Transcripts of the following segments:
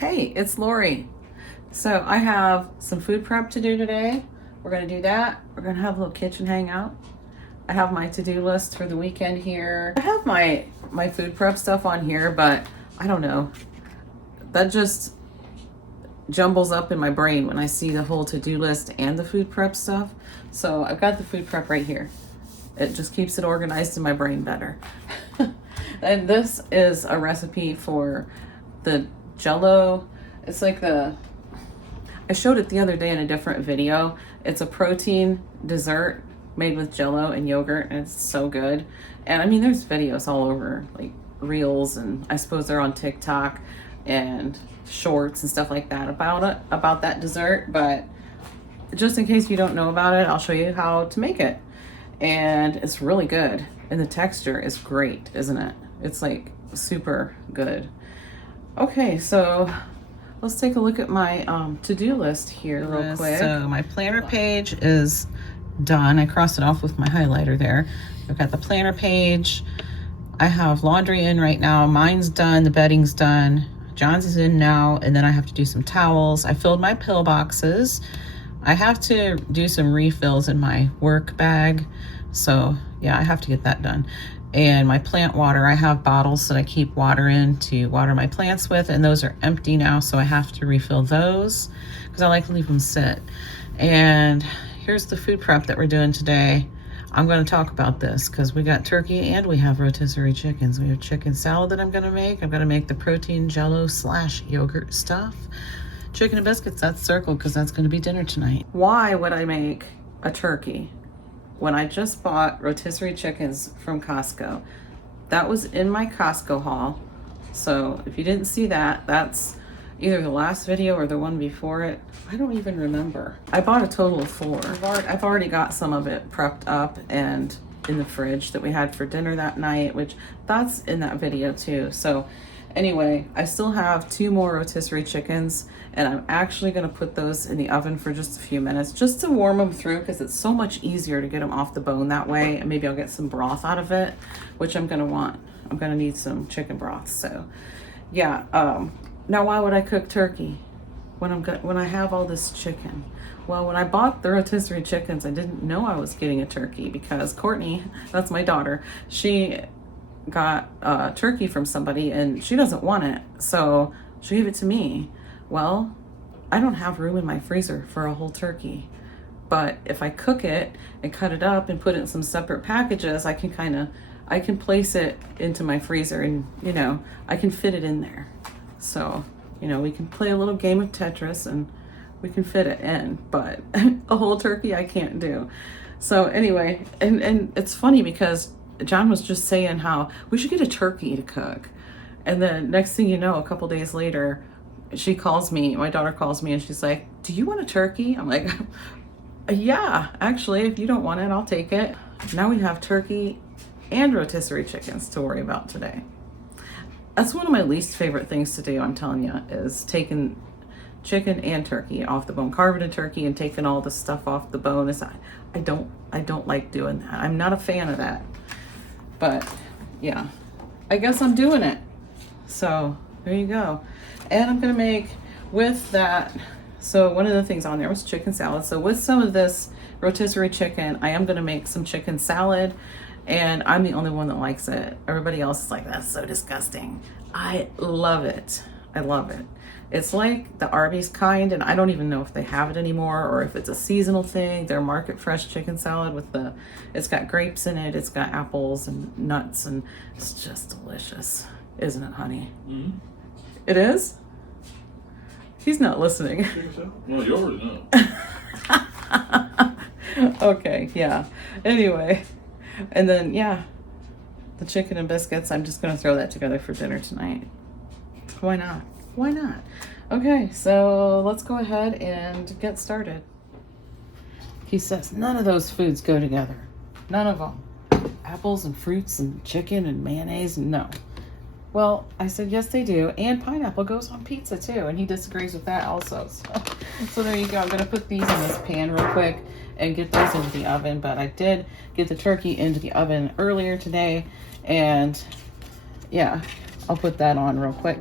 Hey, it's Lori. So I have some food prep to do today. We're gonna do that. We're gonna have a little kitchen hangout. I have my to-do list for the weekend here. I have my food prep stuff on here, but I don't know. That just jumbles up in my brain when I see the whole to-do list and the food prep stuff. So I've got the food prep right here. It just keeps it organized in my brain better. And this is a recipe for the Jello. It's like I showed it the other day in a different video. It's a protein dessert made with Jello and yogurt, and it's so good. And I mean, there's videos all over, like reels, and I suppose they're on TikTok and shorts and stuff like that about that dessert. But just in case you don't know about it, I'll show you how to make it. And it's really good, and the texture is great, isn't it? It's like super good. Okay, so let's take a look at my to-do list here real quick. So my planner page is done. I crossed it off with my highlighter there. I've got the planner page. I have laundry in right now. Mine's done, the bedding's done. John's is in now, and then I have to do some towels. I filled my pill boxes. I have to do some refills in my work bag. So yeah, I have to get that done. And my plant water, I have bottles that I keep water in to water my plants with, and those are empty now, so I have to refill those because I like to leave them sit. And here's the food prep that we're doing today. I'm going to talk about this because we got turkey and we have rotisserie chickens. We have chicken salad that I'm going to make. I'm going to make the protein Jello / yogurt stuff. Chicken and biscuits, that's circled because that's going to be dinner tonight. Why would I make a turkey when I just bought rotisserie chickens from Costco? That was in my Costco haul. So if you didn't see that, that's either the last video or the one before it. I don't even remember. I bought a total of 4. I've already got some of it prepped up and in the fridge that we had for dinner that night, which that's in that video too. So anyway, I still have 2 more rotisserie chickens, and I'm actually going to put those in the oven for just a few minutes just to warm them through, because it's so much easier to get them off the bone that way, and maybe I'll get some broth out of it, which I'm going to want. I'm going to need some chicken broth. So yeah, now why would I cook turkey when I have all this chicken? Well, when I bought the rotisserie chickens, I didn't know I was getting a turkey because Courtney, that's my daughter, she got turkey from somebody and she doesn't want it, so she gave it to me. Well, I don't have room in my freezer for a whole turkey, but if I cook it and cut it up and put it in some separate packages, I can place it into my freezer, and I can fit it in there. So we can play a little game of Tetris and we can fit it in, but a whole turkey I can't do. So anyway, and it's funny because John was just saying how we should get a turkey to cook. And then next thing you know, a couple days later, she calls me, my daughter calls me, and she's like, "Do you want a turkey?" I'm like, "Yeah, actually, if you don't want it, I'll take it." Now we have turkey and rotisserie chickens to worry about today. That's one of my least favorite things to do, I'm telling you, is taking chicken and turkey off the bone, carving a turkey and taking all the stuff off the bone. I don't like doing that. I'm not a fan of that. But yeah, I guess I'm doing it. So there you go. And I'm gonna make with that, so one of the things on there was chicken salad. So with some of this rotisserie chicken, I am gonna make some chicken salad, and I'm the only one that likes it. Everybody else is like, "That's so disgusting." I love it. I love it. It's like the Arby's kind, and I don't even know if they have it anymore or if it's a seasonal thing. Their market fresh chicken salad it's got grapes in it, it's got apples and nuts, and it's just delicious. Isn't it, honey? Mm-hmm. It is? He's not listening. Well, you already know. Okay, yeah. Anyway, and then, yeah, the chicken and biscuits, I'm just going to throw that together for dinner tonight. Why not? Why not? Okay, so let's go ahead and get started. He says none of those foods go together. None of them. Apples and fruits and chicken and mayonnaise, no. Well, I said, yes, they do. And pineapple goes on pizza too. And he disagrees with that also. So there you go. I'm going to put these in this pan real quick and get those into the oven. But I did get the turkey into the oven earlier today. And yeah, I'll put that on real quick.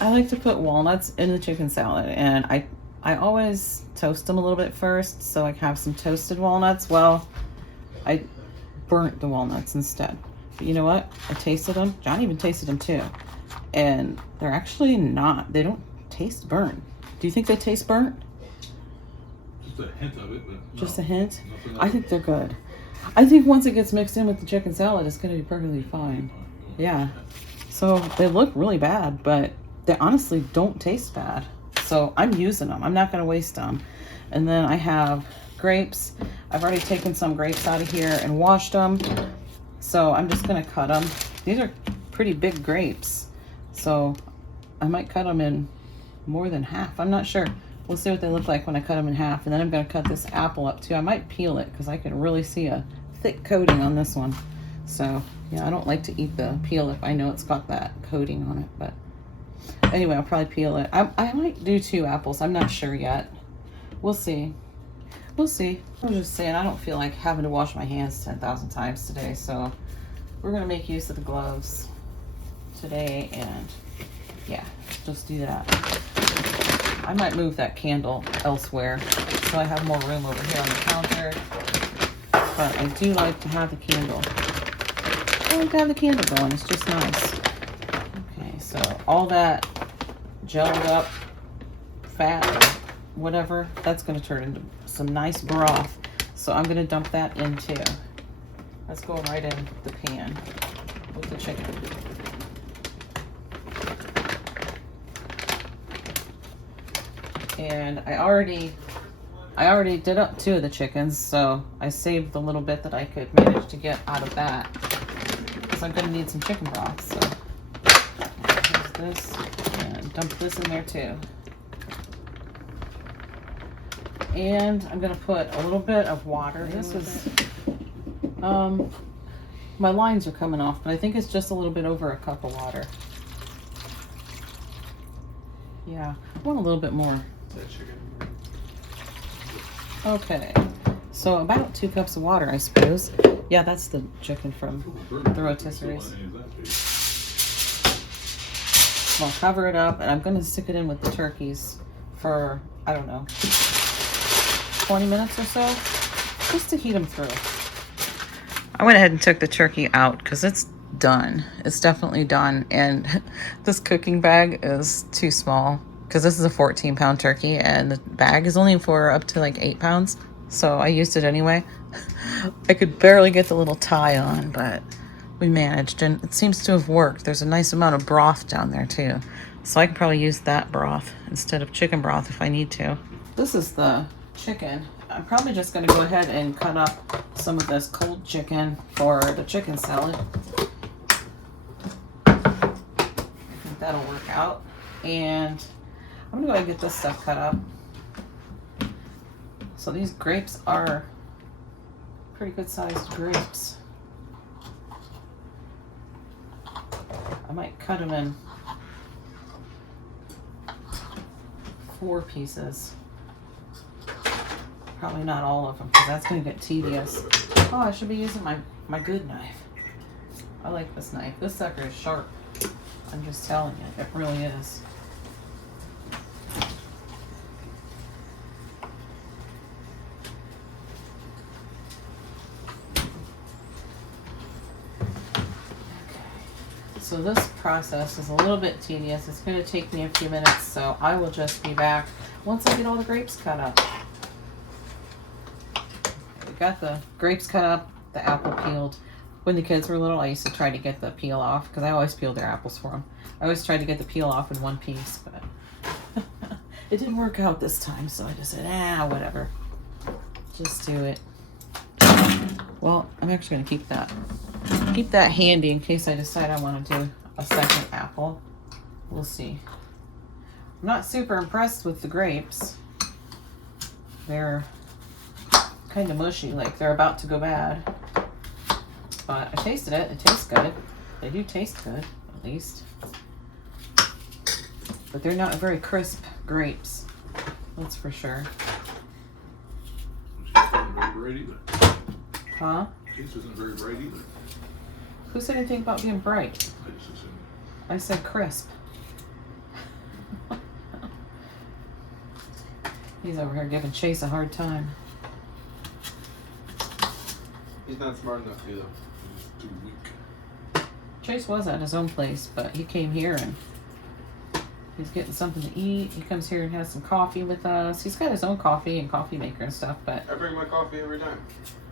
like to put walnuts in the chicken salad, and I always toast them a little bit first, so I have some toasted walnuts. Well, I burnt the walnuts instead. But you know what? I tasted them. John even tasted them too. And they're actually not, they don't taste burnt. Do you think they taste burnt? Just a hint of it, but no, just a hint? nothing I else. think they're good. I think once it gets mixed in with the chicken salad, it's going to be perfectly fine. Yeah. So they look really bad, but they honestly don't taste bad. So I'm using them. I'm not going to waste them. And then I have grapes. I've already taken some grapes out of here and washed them. So I'm just going to cut them. These are pretty big grapes. So I might cut them in more than half. I'm not sure. We'll see what they look like when I cut them in half. And then I'm going to cut this apple up too. I might peel it because I can really see a thick coating on this one. So yeah, I don't like to eat the peel if I know it's got that coating on it. But anyway, I'll probably peel it. I might do 2 apples. I'm not sure yet. We'll see. We'll see. I'm just saying, I don't feel like having to wash my hands 10,000 times today. So we're going to make use of the gloves today. And yeah, just do that. I might move that candle elsewhere so I have more room over here on the counter. But I do like to have the candle. I like to have the candle going. It's just nice. Okay, so all that gelled up fat or whatever, that's going to turn into some nice broth. So I'm going to dump that in too. That's going right in the pan with the chicken. And I already did up 2 of the chickens, so I saved the little bit that I could manage to get out of that, because I'm going to need some chicken broth. So here's this, and dump this in there too. And I'm going to put a little bit of water. This is, my lines are coming off, but I think it's just a little bit over a cup of water. Yeah, I want a little bit more. Okay, so about 2 cups of water, I suppose. Yeah, that's the chicken from the rotisseries. I'll cover it up, and I'm going to stick it in with the turkeys for, I don't know, 20 minutes or so, just to heat them through. I went ahead and took the turkey out because it's done. It's definitely done, and this cooking bag is too small, because this is a 14-pound turkey and the bag is only for up to like 8 pounds. So I used it anyway. I could barely get the little tie on, but we managed, and it seems to have worked. There's a nice amount of broth down there too. So I can probably use that broth instead of chicken broth if I need to. This is the chicken. I'm probably just going to go ahead and cut up some of this cold chicken for the chicken salad. I think that'll work out. And I'm gonna go ahead and get this stuff cut up. So these grapes are pretty good sized grapes. I might cut them in 4 pieces. Probably not all of them, because that's gonna get tedious. Oh, I should be using my good knife. I like this knife. This sucker is sharp. I'm just telling you, it really is. So this process is a little bit tedious. It's going to take me a few minutes, so I will just be back once I get all the grapes cut up. We got the grapes cut up, the apple peeled. When the kids were little, I used to try to get the peel off, because I always peeled their apples for them. I always tried to get the peel off in one piece, but it didn't work out this time, so I just said, whatever. Just do it. Well, I'm actually going to keep that handy in case I decide I want to do a second apple. We'll see. I'm not super impressed with the grapes. They're kind of mushy, like they're about to go bad. But I tasted it. It tastes good. They do taste good, at least. But they're not very crisp grapes. That's for sure. Huh? This isn't very bright either. Who said anything about being bright? I just assumed. I said crisp. He's over here giving Chase a hard time. He's not smart enough to, though. He's too weak. Chase was at his own place, but he came here and he's getting something to eat. He comes here and has some coffee with us. He's got his own coffee and coffee maker and stuff, but... I bring my coffee every time.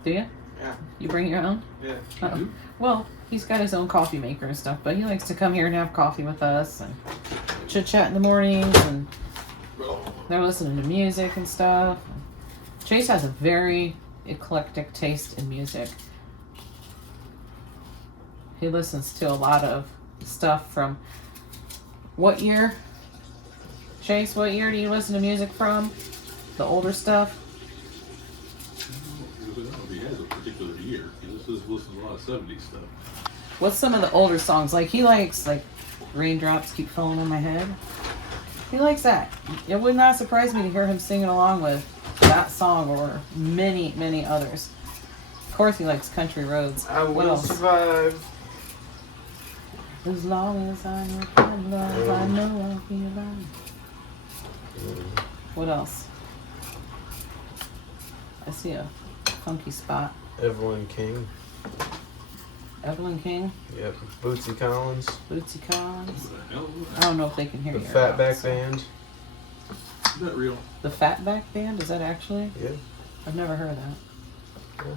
Do you? Yeah. You bring your own? Yeah. Uh-oh. Well, he's got his own coffee maker and stuff, but he likes to come here and have coffee with us and chit-chat in the mornings, and they're listening to music and stuff. Chase has a very eclectic taste in music. He listens to a lot of stuff from... What year? Chase, what year do you listen to music from? The older stuff? I don't know if he has a particular year. He just listens to a lot of 70s stuff. What's some of the older songs? Like, he likes, like, Raindrops Keep Falling on My Head. He likes that. It would not surprise me to hear him singing along with that song or many, many others. Of course, he likes Country Roads. I What will else? survive. As long as I know God love, I know I'll be alive. What else? I see a funky spot. Evelyn King. Evelyn King, Yep. Bootsy Collins. Bootsy Collins. What the hell is I that? don't know if they can hear The you. or Fatback not, so- Band. Is that real? The Fatback Band? Is that actually? Yeah. I've never heard of that. Yeah. I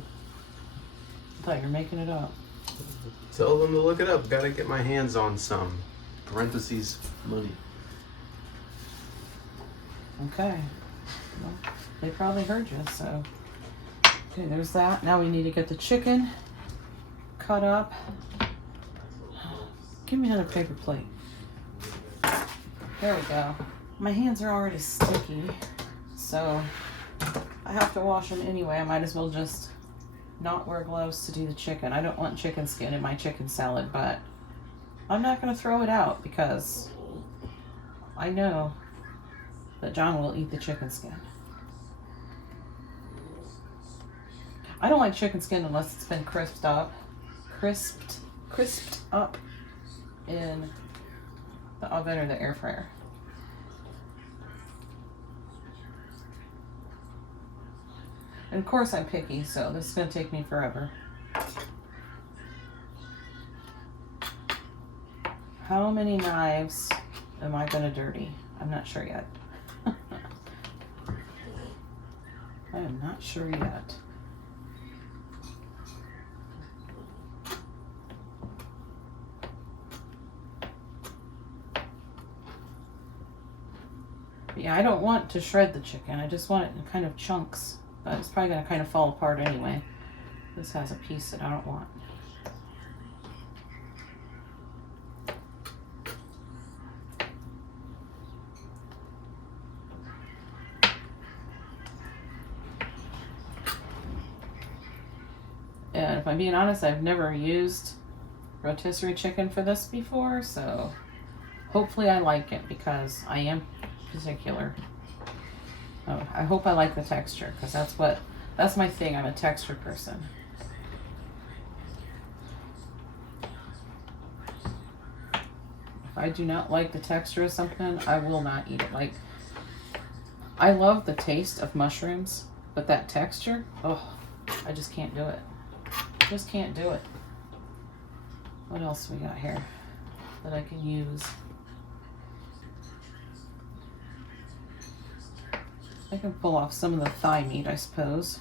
thought you were making it up. Tell them to look it up. Gotta get my hands on some. Parentheses money. Okay. Well, they probably heard you, so. Okay, there's that. Now we need to get the chicken cut up. Give me another paper plate. There we go. My hands are already sticky, so I have to wash them anyway. I might as well just not wear gloves to do the chicken. I don't want chicken skin in my chicken salad, but I'm not going to throw it out because I know that John will eat the chicken skin. I don't like chicken skin unless it's been crisped up in the oven or the air fryer. And of course I'm picky, so this is going to take me forever. How many knives am I going to dirty? I'm not sure yet. I am not sure yet. Yeah, I don't want to shred the chicken. I just want it in kind of chunks. But it's probably going to kind of fall apart anyway. This has a piece that I don't want. And if I'm being honest, I've never used rotisserie chicken for this before, so hopefully I like it because I am particular. Oh, I hope I like the texture because that's my thing. I'm a texture person. If I do not like the texture of something, I will not eat it. Like, I love the taste of mushrooms, but that texture, oh, I just can't do it. Just can't do it. What else we got here that I can use? I can pull off some of the thigh meat, I suppose.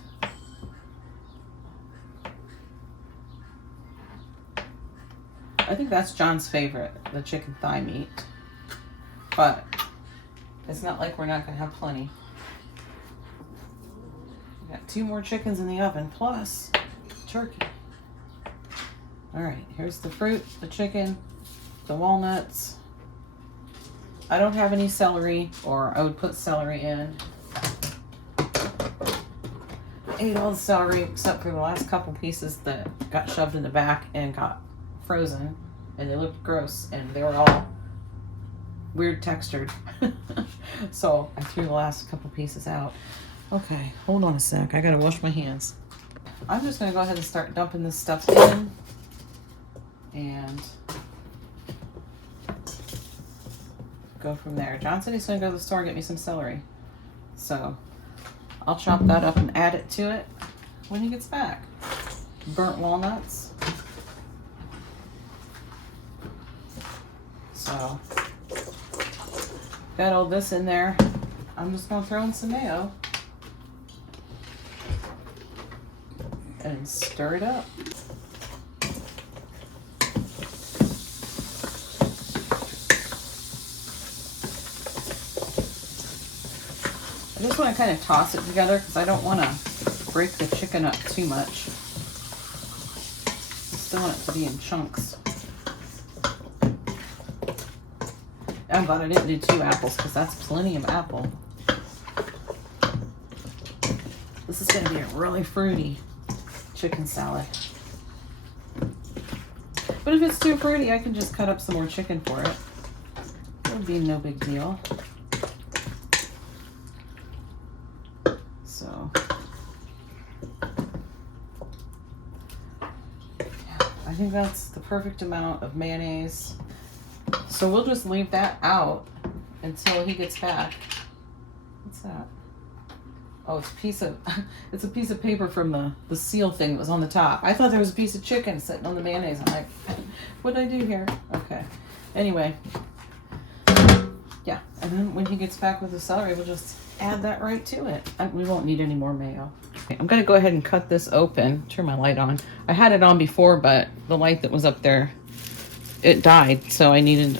I think that's John's favorite, the chicken thigh meat. But it's not like we're not going to have plenty. We got 2 more chickens in the oven, plus turkey. Alright, here's the fruit, the chicken, the walnuts. I don't have any celery, or I would put celery in. Ate all the celery except for the last couple pieces that got shoved in the back and got frozen, and they looked gross, and they were all weird textured. So I threw the last couple pieces out. Okay, hold on a sec. I gotta wash my hands. I'm just gonna go ahead and start dumping this stuff in, and go from there. John said he's gonna go to the store and get me some celery, so I'll chop that up and add it to it when he gets back. Burnt walnuts. So, got all this in there. I'm just gonna throw in some mayo and stir it up. I just want to kind of toss it together because I don't want to break the chicken up too much. I still want it to be in chunks. I'm glad I didn't do 2 apples because that's plenty of apple. This is going to be a really fruity chicken salad. But if it's too fruity, I can just cut up some more chicken for it. It would be no big deal. So, yeah, I think that's the perfect amount of mayonnaise. So we'll just leave that out until he gets back. What's that? Oh, it's a piece of paper from the seal thing that was on the top. I thought there was a piece of chicken sitting on the mayonnaise. I'm like, what did I do here? Okay. Anyway, yeah. And then when he gets back with the celery, we'll just add that right to it. We won't need any more mayo. Okay, I'm gonna go ahead and cut this open. Turn my light on. I had it on before, but the light that was up there, it died, so I needed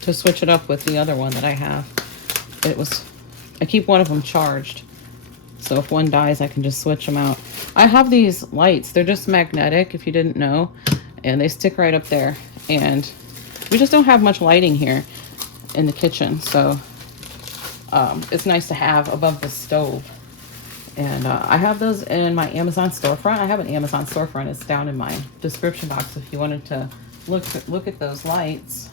to switch it up with the other one that I have. I keep one of them charged, so if one dies, I can just switch them out. I have these lights. They're just magnetic, if you didn't know, and they stick right up there. And we just don't have much lighting here in the kitchen, so it's nice to have above the stove. And I have those in my Amazon storefront. I have an Amazon storefront. It's down in my description box if you wanted to look at those lights.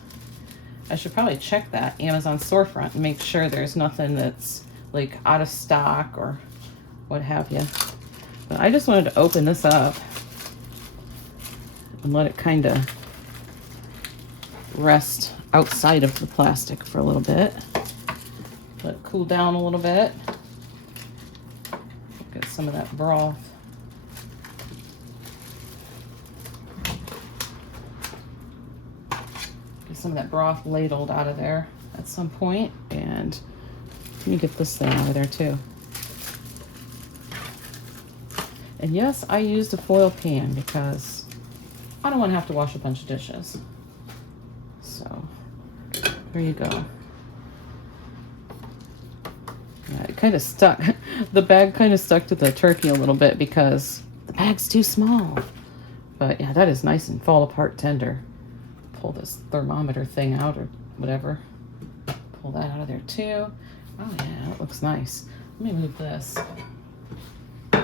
I should probably check that Amazon storefront and make sure there's nothing that's like out of stock or what have you. But I just wanted to open this up and let it kind of rest outside of the plastic for a little bit. Let it cool down a little bit. Get some of that broth. Get some of that broth ladled out of there at some point. And let me get this thing out of there too. And yes, I used a foil pan because I don't want to have to wash a bunch of dishes. So there you go. Yeah, it kind of stuck. The bag kind of stuck to the turkey a little bit because the bag's too small. But yeah, that is nice and fall apart tender. Pull this thermometer thing out or whatever. Pull that out of there too. Oh yeah, that looks nice. Let me move this. And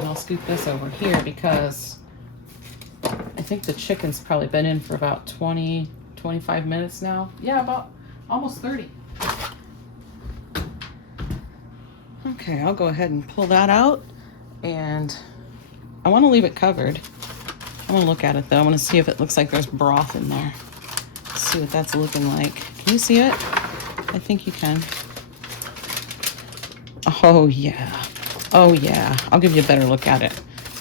I'll scoop this over here because I think the chicken's probably been in for about 20, 25 minutes now. Yeah, about almost 30. Okay, I'll go ahead and pull that out, and I want to leave it covered. I want to look at it though. I want to see if it looks like there's broth in there. Let's see what that's looking like. Can you see it? I think you can. Oh yeah. Oh yeah. I'll give you a better look at it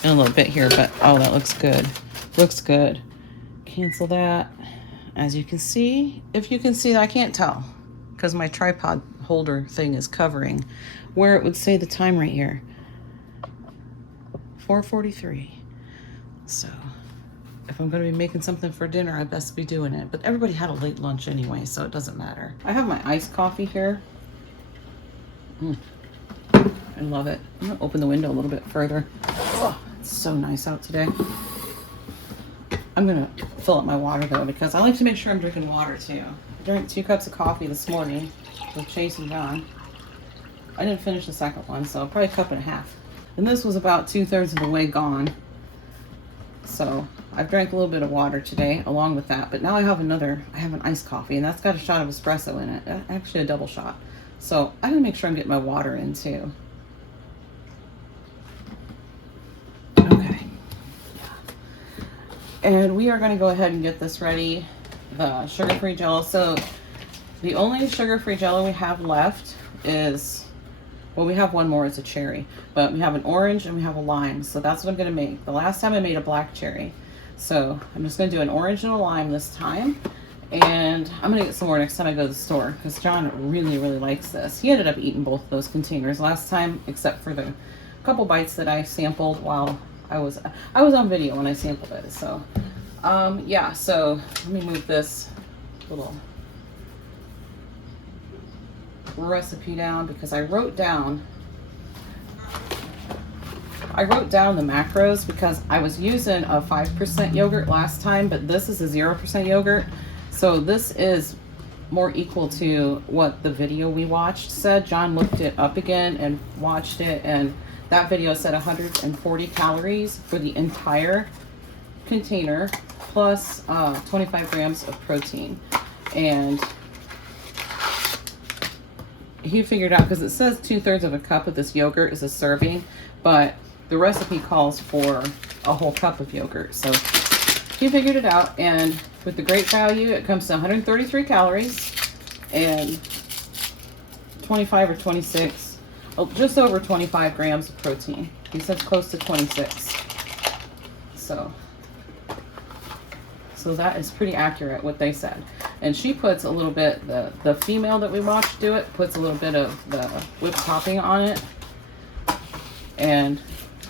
in a little bit here, but oh, that looks good. Looks good. Cancel that. As you can see, if you can see, I can't tell because my tripod holder thing is covering where it would say the time right here. 4:43. So if I'm going to be making something for dinner, I best be doing it. But everybody had a late lunch anyway, so it doesn't matter. I have my iced coffee here. I love it. I'm going to open the window a little bit further. Oh, it's so nice out today. I'm going to fill up my water though because I like to make sure I'm drinking water too. I drank 2 cups of coffee this morning with Chase and John. I didn't finish the second one, so probably a cup and a half. And this was about 2/3 of the way gone. So I've drank a little bit of water today along with that, but now I have an iced coffee, and that's got a shot of espresso in it. Actually a double shot. So I'm gonna make sure I'm getting my water in too. Okay. And we are gonna go ahead and get this ready. The sugar-free Jello. So The only sugar-free Jello we have left is, well, we have one more, it's a cherry, but we have an orange and we have a lime, so that's what I'm gonna make. The last time I made a black cherry, so I'm just gonna do an orange and a lime this time, and I'm gonna get some more next time I go to the store, because John really, really likes this. He ended up eating both of those containers last time, except for the couple bites that I sampled while I was on video when I sampled it. So, yeah, so let me move this little recipe down because I wrote down the macros because I was using a 5% yogurt last time, but this is a 0% yogurt. So this is more equal to what the video we watched said. John looked it up again and watched it, and that video said 140 calories for the entire container plus 25 grams of protein. And he figured out, because it says 2/3 of a cup of this yogurt is a serving, but the recipe calls for a whole cup of yogurt. So he figured it out, and with the great value, it comes to 133 calories and 25 or 26, just over 25 grams of protein. He says close to 26. So that is pretty accurate what they said. And she puts a little bit, the female that we watched do it, puts a little bit of the whipped topping on it. And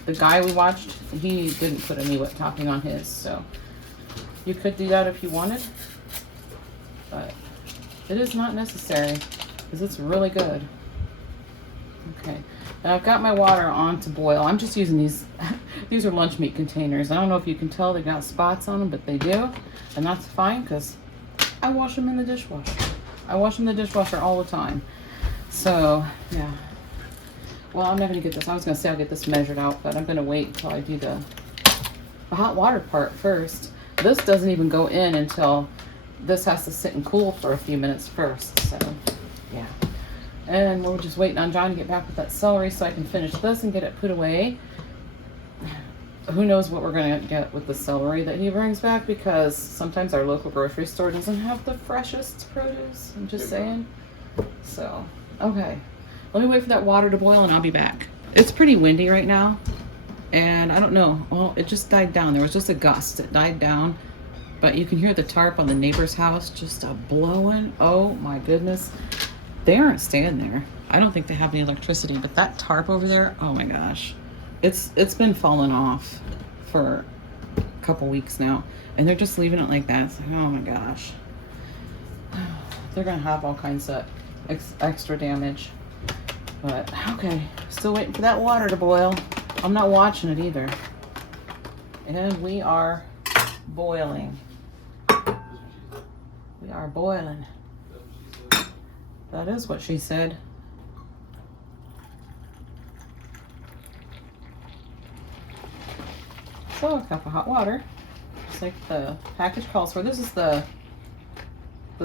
the guy we watched, he didn't put any whipped topping on his. So you could do that if you wanted, but it is not necessary because it's really good. Okay, and I've got my water on to boil. I'm just using these, these are lunch meat containers. I don't know if you can tell they got spots on them, but they do. And that's fine because I wash them in the dishwasher. I wash them in the dishwasher all the time. So, yeah. Well, I'm not going to get this. I was going to say I'll get this measured out, but I'm going to wait until I do the hot water part first. This doesn't even go in until this has to sit and cool for a few minutes first. So, yeah. And we're just waiting on John to get back with that celery so I can finish this and get it put away. Who knows what we're going to get with the celery that he brings back, because sometimes our local grocery store doesn't have the freshest produce. I'm just saying. So, okay. Let me wait for that water to boil and I'll be back. It's pretty windy right now. And I don't know. Well, it just died down. There was just a gust. It died down. But you can hear the tarp on the neighbor's house just blowing. Oh my goodness. They aren't staying there. I don't think they have any electricity, but that tarp over there, oh my gosh. It's been falling off for a couple weeks now. And they're just leaving it like that. It's like, oh my gosh. They're gonna have all kinds of extra damage. But, okay. Still waiting for that water to boil. I'm not watching it either. And we are boiling. We are boiling. That is what she said. So, a cup of hot water, just like the package calls for. This is the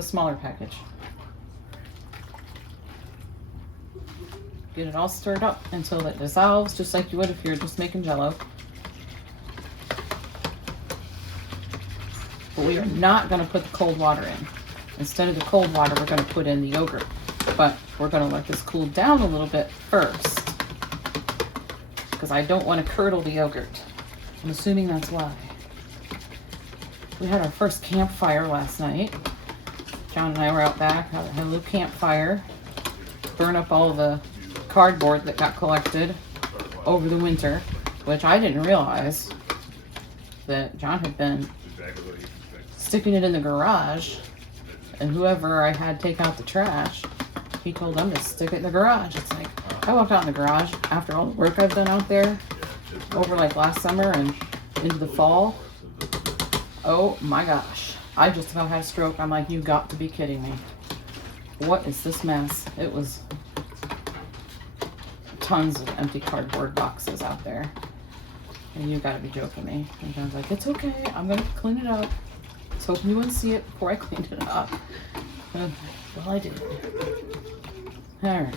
smaller package. Get it all stirred up until it dissolves, just like you would if you're just making Jello. But we are not going to put the cold water in. Instead of the cold water, we're going to put in the yogurt. But we're going to let this cool down a little bit first, because I don't want to curdle the yogurt. I'm assuming that's why. We had our first campfire last night. John and I were out back, had a little campfire, burn up all the cardboard that got collected over the winter, which I didn't realize that John had been sticking it in the garage, and whoever I had take out the trash, he told them to stick it in the garage. It's like, I walked out in the garage after all the work I've done out there over like last summer and into the fall. Oh my gosh. I just about had a stroke. I'm like, you got to be kidding me. What is this mess? It was tons of empty cardboard boxes out there. And you gotta be joking me. And John's like, it's okay. I'm gonna clean it up. I was hoping you wouldn't see it before I cleaned it up. Well, I did. Alright.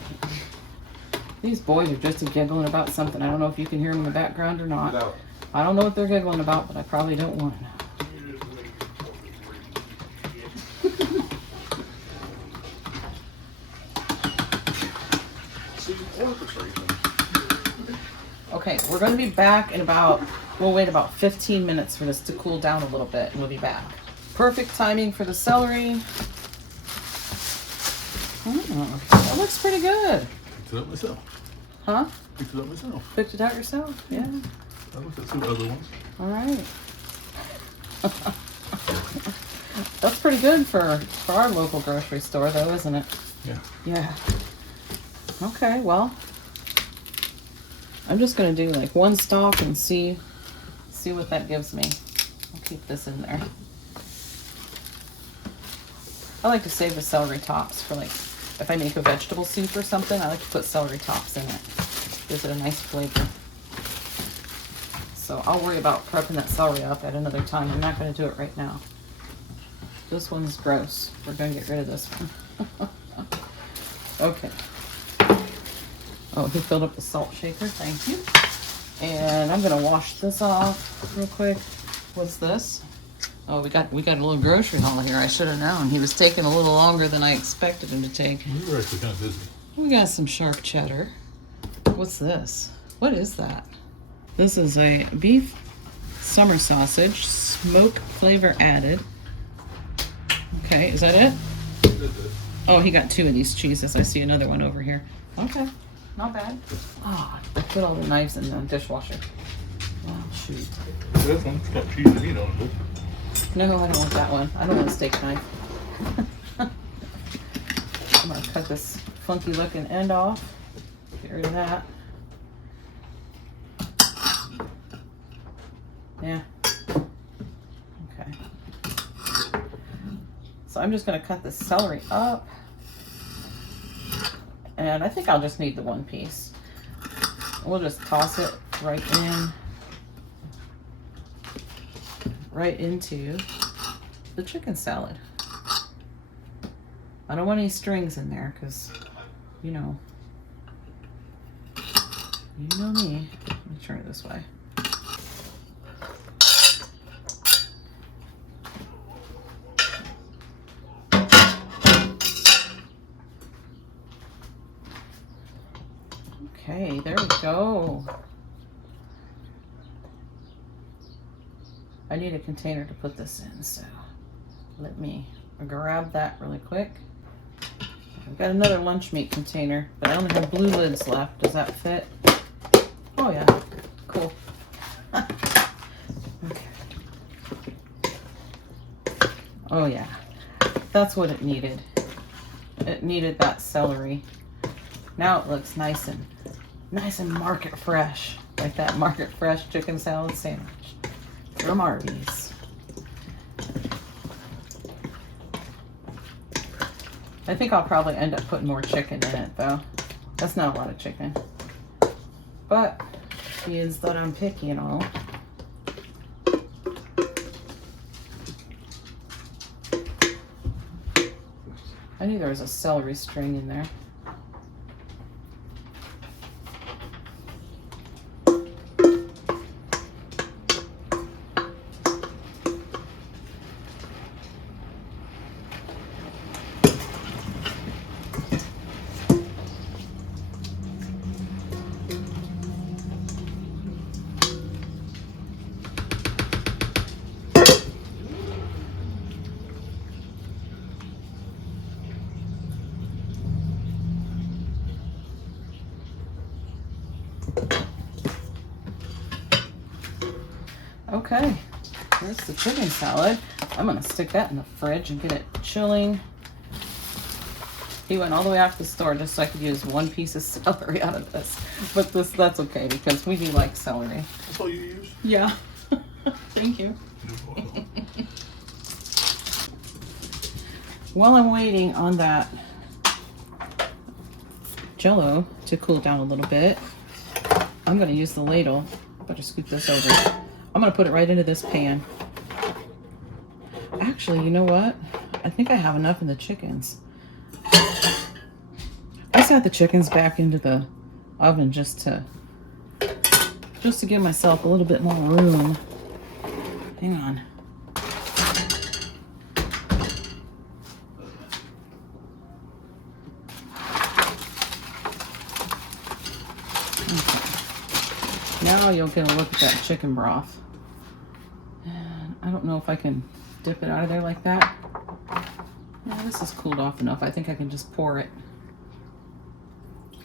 These boys are just giggling about something. I don't know if you can hear them in the background or not. No. I don't know what they're giggling about, but I probably don't want to know. See, or for reason. Okay, we're going to be back in we'll wait about 15 minutes for this to cool down a little bit, and we'll be back. Perfect timing for the celery. That looks pretty good. Picked it up myself. Huh? Picked it up myself. Picked it out yourself? Yeah. I looked at some other ones. All right. That's pretty good for our local grocery store, though, isn't it? Yeah. Yeah. Okay, well, I'm just gonna do like one stalk and see what that gives me. I'll keep this in there. I like to save the celery tops for like, if I make a vegetable soup or something, I like to put celery tops in it. Gives it a nice flavor. So I'll worry about prepping that celery up at another time. I'm not gonna do it right now. This one's gross. We're gonna get rid of this one. Okay. Oh, he filled up the salt shaker. Thank you. And I'm gonna wash this off real quick. What's this? Oh, we got a little grocery haul here. I should have known. He was taking a little longer than I expected him to take. We were actually kind of busy. We got some sharp cheddar. What's this? What is that? This is a beef summer sausage, smoke flavor added. Okay, is that it? That's it. Oh, he got 2 of these cheeses. I see another one over here. Okay, not bad. Oh, I put all the knives in the dishwasher. Oh, shoot. This one's got cheese and meat on it. No, I don't want that one. I don't want a steak knife. I'm gonna cut this funky looking end off. Get rid of that. Yeah. Okay. So I'm just gonna cut the celery up. And I think I'll just need the one piece. We'll just toss it right into the chicken salad. I don't want any strings in there because, you know me. Let me turn it this way. Okay, there we go. I need a container to put this in, so let me grab that really quick. I've got another lunch meat container, but I only have blue lids left. Does that fit? Oh yeah, cool. Okay. Oh yeah, that's what it needed. It needed that celery. Now it looks nice and market fresh, like that market fresh chicken salad sandwich from Arby's. I think I'll probably end up putting more chicken in it though. That's not a lot of chicken. But being that I'm picky and all. I knew there was a celery string in there. Okay, there's the chicken salad. I'm gonna stick that in the fridge and get it chilling. He went all the way out to the store just so I could use one piece of celery out of this. But that's okay because we do like celery. That's all you use? Yeah. Thank you. While I'm waiting on that Jell-O to cool down a little bit, I'm gonna use the ladle. I better scoop this over. I'm gonna put it right into this pan. Actually, you know what? I think I have enough in the chickens. I sat the chickens back into the oven just to give myself a little bit more room. Hang on. Now you'll get a look at that chicken broth. And I don't know if I can dip it out of there like that. Yeah, this is cooled off enough. I think I can just pour it.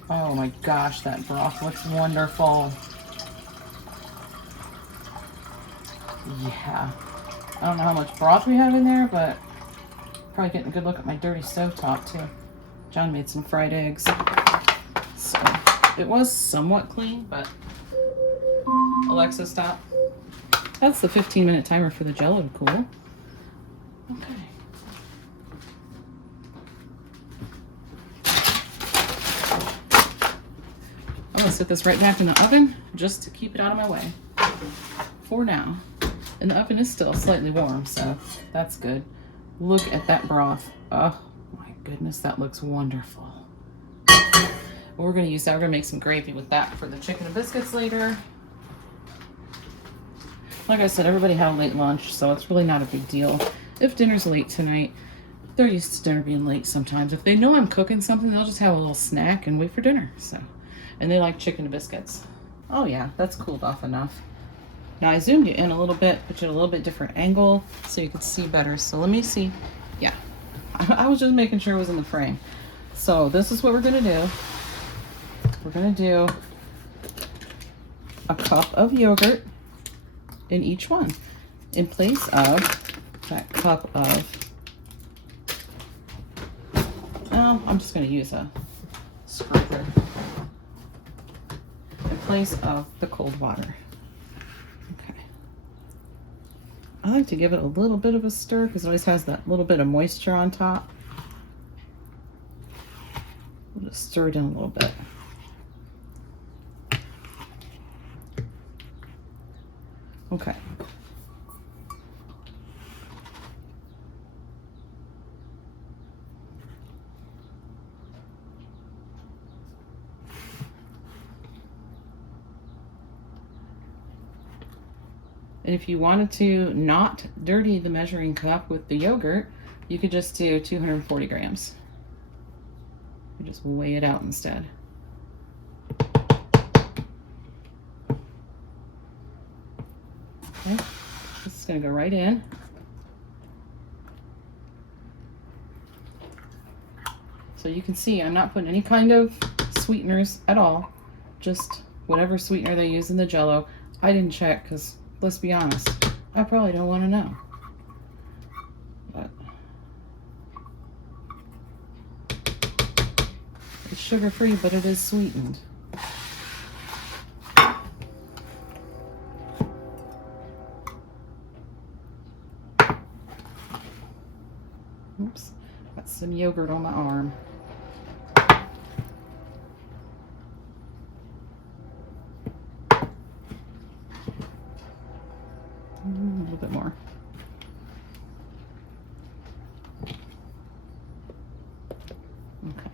Oh my gosh, that broth looks wonderful. Yeah. I don't know how much broth we have in there, but probably getting a good look at my dirty stovetop too. John made some fried eggs. So it was somewhat clean, but Alexa, stop. That's the 15-minute timer for the Jell-O to cool. Okay. I'm gonna set this right back in the oven just to keep it out of my way for now. And the oven is still slightly warm, so that's good. Look at that broth. Oh my goodness, that looks wonderful. We're gonna use that. We're gonna make some gravy with that for the chicken and biscuits later. Like I said, everybody had a late lunch, so it's really not a big deal. If dinner's late tonight, they're used to dinner being late sometimes. If they know I'm cooking something, they'll just have a little snack and wait for dinner. So, and they like chicken and biscuits. Oh yeah, that's cooled off enough. Now I zoomed you in a little bit, put you at a little bit different angle so you could see better. So let me see. Yeah, I was just making sure it was in the frame. So this is what we're gonna do. We're gonna do a cup of yogurt in each one in place of that cup of, well, I'm just going to use a scraper in place of the cold water. Okay. I like to give it a little bit of a stir because it always has that little bit of moisture on top. We'll just stir it in a little bit. Okay. And if you wanted to not dirty the measuring cup with the yogurt, you could just do 240 grams. You just weigh it out instead. Okay, this is going to go right in. So you can see I'm not putting any kind of sweeteners at all, just whatever sweetener they use in the Jell-O. I didn't check because, let's be honest, I probably don't want to know. But it's sugar-free, but it is sweetened. Oops, got some yogurt on my arm. A little bit more. Okay.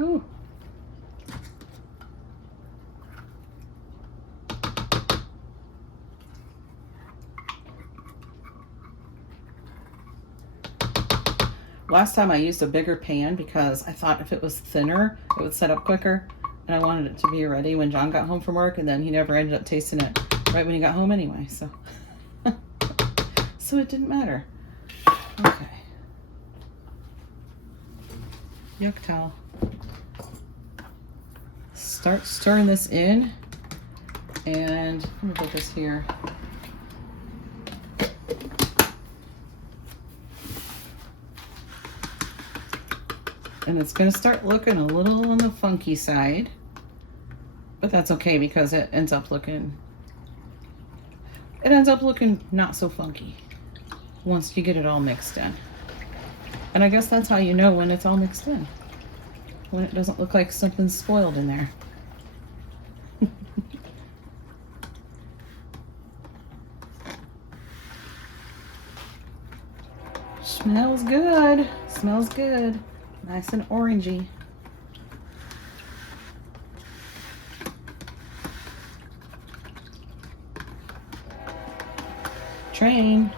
Ooh. Last time I used a bigger pan because I thought if it was thinner, it would set up quicker. And I wanted it to be ready when John got home from work, and then he never ended up tasting it right when he got home anyway, so. So it didn't matter. Okay. Yuck towel. Start stirring this in, and let me put this here. And it's going to start looking a little on the funky side, but that's okay because it ends up looking not so funky once you get it all mixed in. And I guess that's how you know when it's all mixed in, when it doesn't look like something's spoiled in there. Smells good. Smells good. Nice and orangey. Train.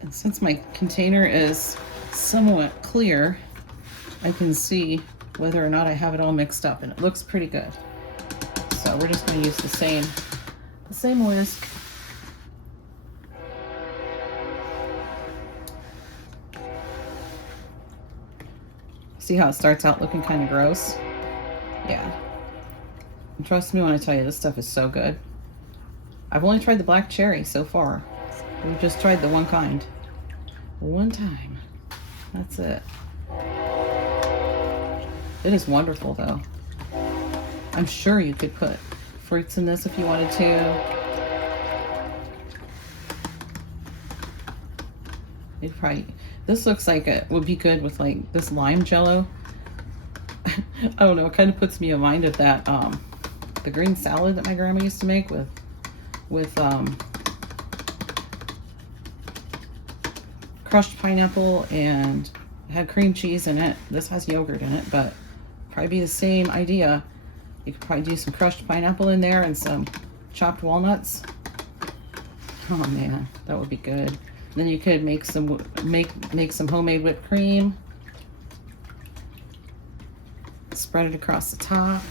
And since my container is somewhat clear, I can see whether or not I have it all mixed up, and it looks pretty good. So we're just going to use the same whisk. See how it starts out looking kind of gross? Yeah. And trust me when I tell you, this stuff is so good. I've only tried the black cherry so far. We've just tried the one kind. One time. That's it. It is wonderful though. I'm sure you could put fruits in this if you wanted to. You'd probably, this looks like it would be good with like this lime jello. I don't know, it kind of puts me in mind of that the green salad that my grandma used to make with crushed pineapple and had cream cheese in it. This has yogurt in it, but probably be the same idea. You could probably do some crushed pineapple in there and some chopped walnuts. Oh man, that would be good. Then you could make some homemade whipped cream. Spread it across the top.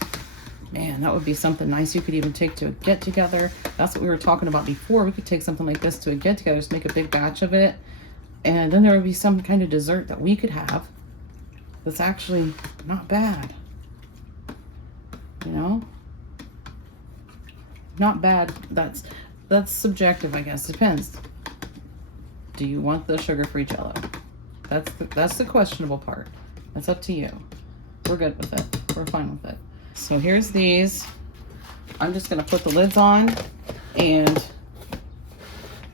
Man, that would be something nice you could even take to a get-together. That's what we were talking about before. We could take something like this to a get-together, just make a big batch of it. And then there would be some kind of dessert that we could have that's actually not bad. You know? Not bad. That's subjective, I guess. Depends. Do you want the sugar-free Jello? That's the questionable part. That's up to you. We're good with it. We're fine with it. So here's these. I'm just gonna put the lids on and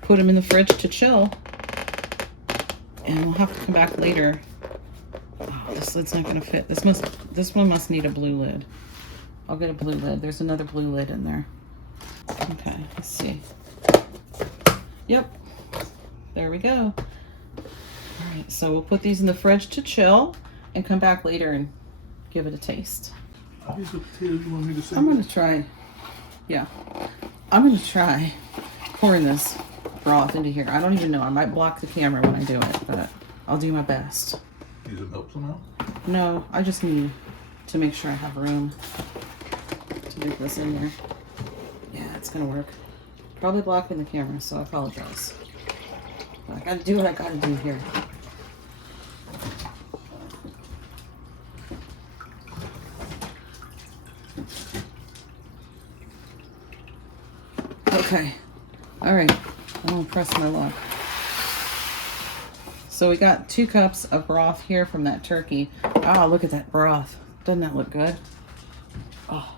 put them in the fridge to chill. And we'll have to come back later. Oh, this lid's not gonna fit. This one must need a blue lid. I'll get a blue lid. There's another blue lid in there. Okay, let's see. Yep. There we go. All right, so we'll put these in the fridge to chill and come back later and give it a taste. These are potatoes you want me to say? I'm gonna try, yeah. I'm gonna try pouring this broth into here. I don't even know. I might block the camera when I do it, but I'll do my best. Does it help somehow? No, I just need to make sure I have room to get this in there. Yeah, it's gonna work. Probably blocking the camera, so I apologize. But I gotta do what I gotta do here. Okay. All right. I'm gonna press my luck. So we got 2 cups of broth here from that turkey. Oh, look at that broth. Doesn't that look good? Oh.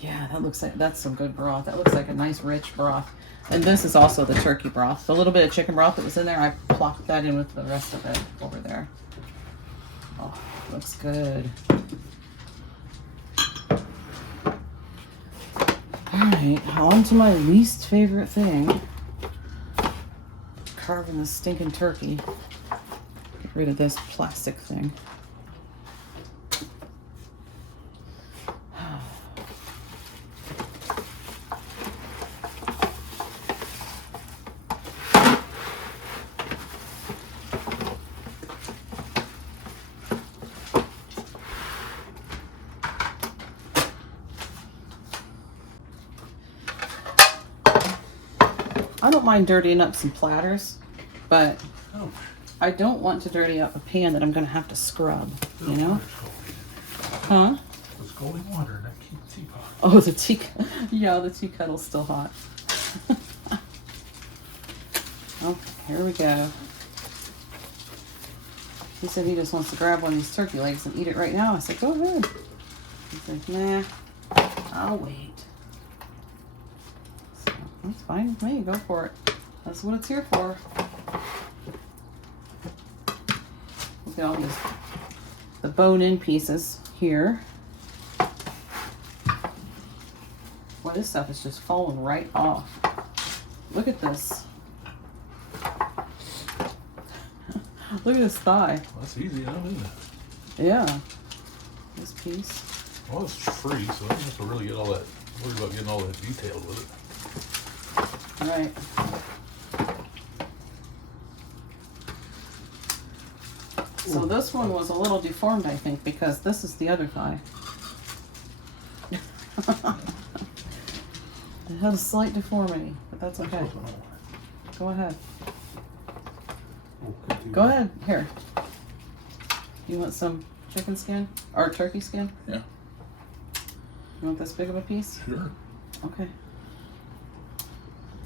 Yeah, that looks like, that's some good broth. That looks like a nice rich broth. And this is also the turkey broth. The little bit of chicken broth that was in there, I plopped that in with the rest of it over there. Oh, looks good. Alright, on to my least favorite thing. Carving this stinking turkey. Get rid of this plastic thing. I don't mind dirtying up some platters, but I don't want to dirty up a pan that I'm going to have to scrub, you know? Huh? The scalding water in that teapot. Oh, the tea, yeah, the tea kettle's still hot. Oh, here we go. He said he just wants to grab one of these turkey legs and eat it right now. I said, go ahead. He's like, nah, I'll wait. So, that's fine with me. Go for it. That's what it's here for. Look at all this, the bone-in pieces here. Well, this stuff is just falling right off. Look at this. Look at this thigh. Well, that's easy, isn't it? Yeah. This piece. Well, it's free, so I don't have to really get all that, worry about getting all that detailed with it. Right. So this one was a little deformed, I think, because this is the other thigh. It had a slight deformity, but that's okay. Go ahead. Go ahead. Here. You want some chicken skin? Or turkey skin? Yeah. You want this big of a piece? Sure. Okay.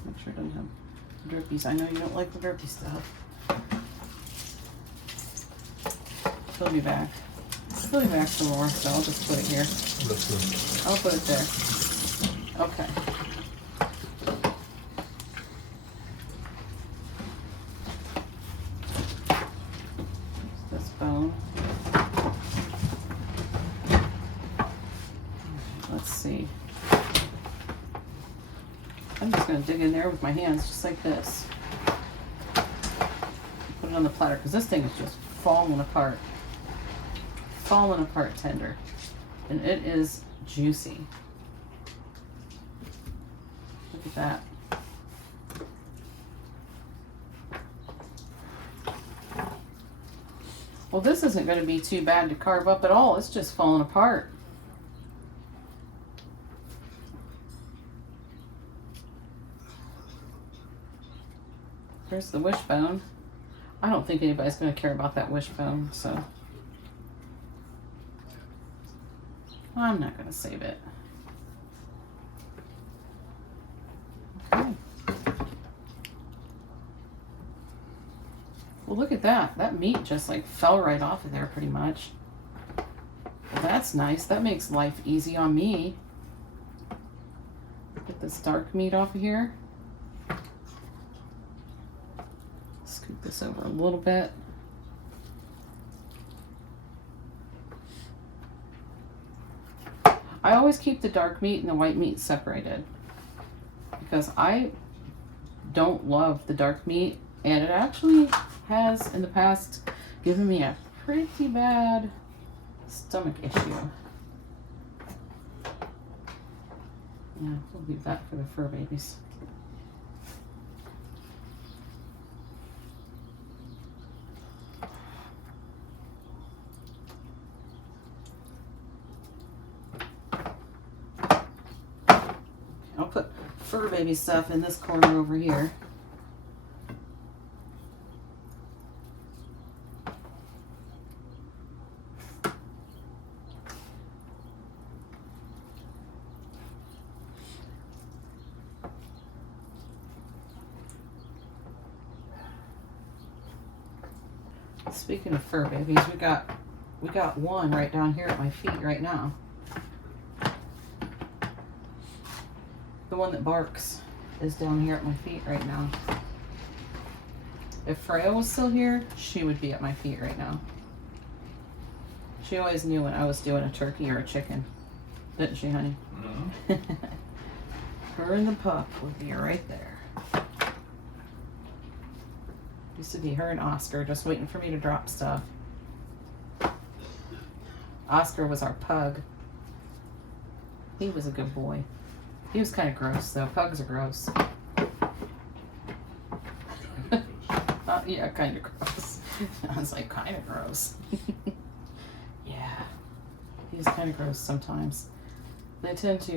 Make sure it doesn't have derpies. I know you don't like the derpy stuff. He'll be back. He'll be back some more, so I'll just put it here. I'll put it there. Okay. This bone. Let's see. I'm just going to dig in there with my hands just like this. Put it on the platter because this thing is just falling apart. Falling apart tender. And it is juicy. Look at that. Well, this isn't going to be too bad to carve up at all. It's just falling apart. There's the wishbone. I don't think anybody's going to care about that wishbone, so I'm not going to save it. Okay. Well, look at that. That meat just like fell right off of there pretty much. Well, that's nice. That makes life easy on me. Get this dark meat off of here. Scoot this over a little bit. I always keep the dark meat and the white meat separated because I don't love the dark meat, and it actually has in the past given me a pretty bad stomach issue. Yeah, we'll leave that for the fur babies. I'll put fur baby stuff in this corner over here. Speaking of fur babies, we got one right down here at my feet right now. The one that barks is down here at my feet right now. If Freya was still here, she would be at my feet right now. She always knew when I was doing a turkey or a chicken, didn't she, honey? No. Her and the pup would be right there. Used to be her and Oscar just waiting for me to drop stuff. Oscar was our pug. He was a good boy. He was kind of gross though. Pugs are gross. Yeah, kind of gross. I was like, kind of gross. Yeah. He was kind of gross sometimes. They tend to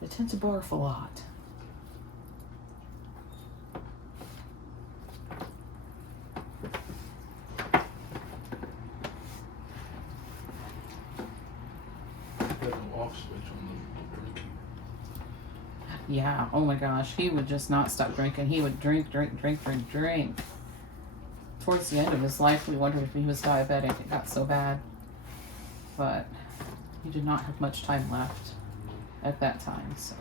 barf a lot. Yeah, oh my gosh, he would just not stop drinking. He would drink. Towards the end of his life, we wondered if he was diabetic. It got so bad. But he did not have much time left at that time, so.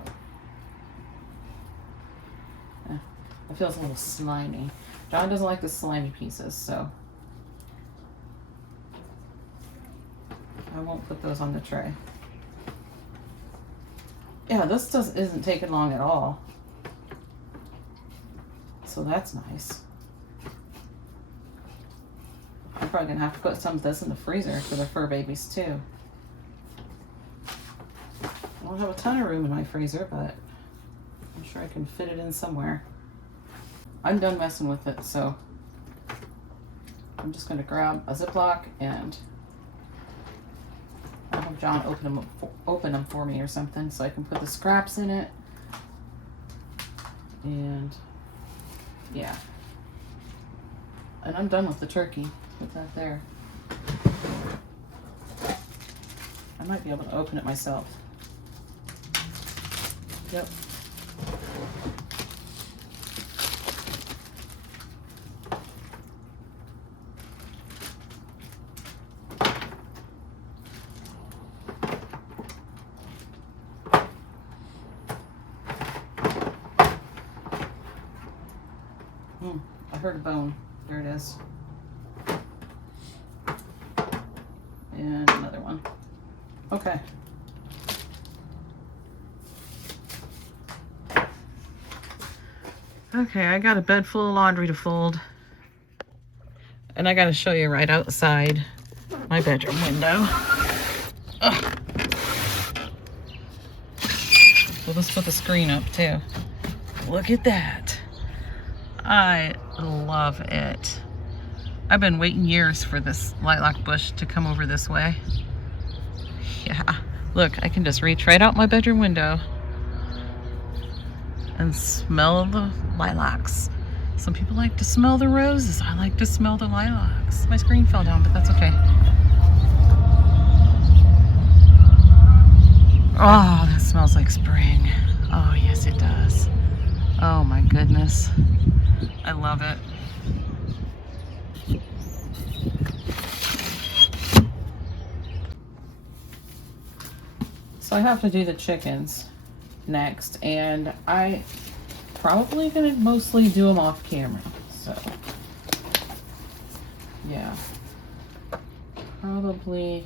It feels a little slimy. John doesn't like the slimy pieces, so. I won't put those on the tray. Yeah, this isn't taking long at all. So that's nice. I'm probably gonna have to put some of this in the freezer for the fur babies too. I don't have a ton of room in my freezer, but I'm sure I can fit it in somewhere. I'm done messing with it, so I'm just going to grab a Ziploc and I'll have John open them for me or something so I can put the scraps in it. And yeah. And I'm done with the turkey. Put that there. I might be able to open it myself. Yep. I heard a bone. There it is. And another one. Okay. Okay, I got a bed full of laundry to fold. And I gotta show you right outside my bedroom window. Ugh. We'll just put the screen up too. Look at that. I love it. I've been waiting years for this lilac bush to come over this way. Yeah, look, I can just reach right out my bedroom window and smell the lilacs. Some people like to smell the roses. I like to smell the lilacs. My screen fell down, but that's okay. Oh, that smells like spring. Oh, yes, it does. Oh, my goodness. I love it. So I have to do the chickens next, and I probably gonna mostly do them off camera. So yeah, probably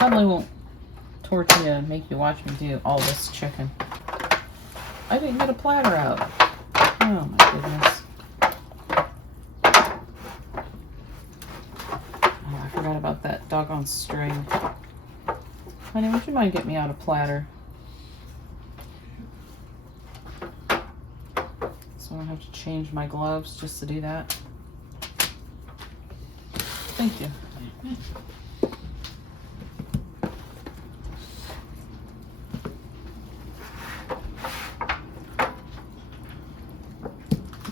won't torture you and make you watch me do all this chicken. I didn't get a platter out. Oh my goodness. Oh, I forgot about that doggone string. Honey, would you mind getting me out a platter? So I don't have to change my gloves just to do that. Thank you.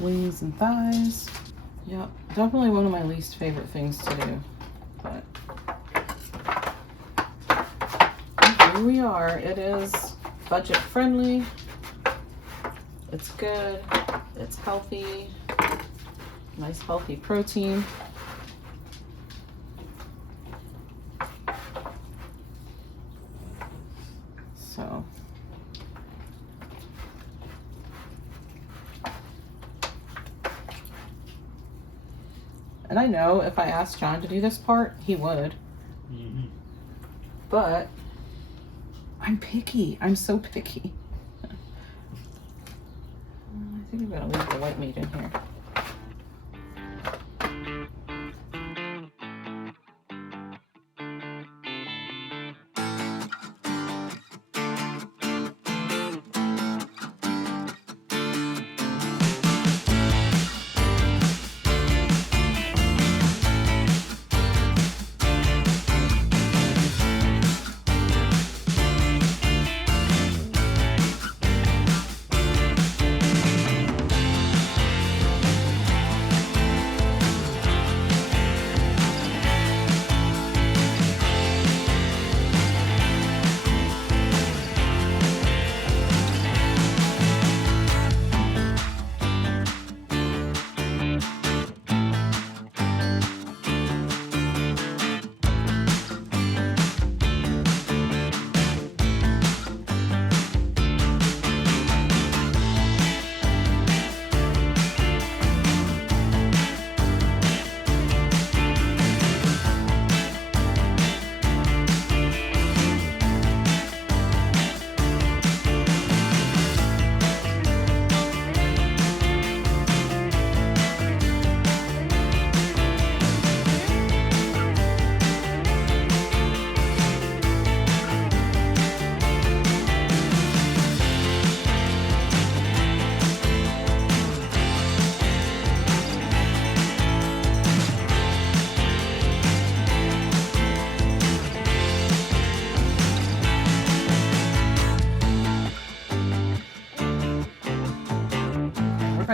Wings and thighs. Yep, definitely one of my least favorite things to do. But here we are. It is budget friendly. It's good. It's healthy. Nice healthy protein. So and I know if I asked John to do this part, he would. But I'm picky. I'm so picky. I think I'm gonna leave the white meat in here.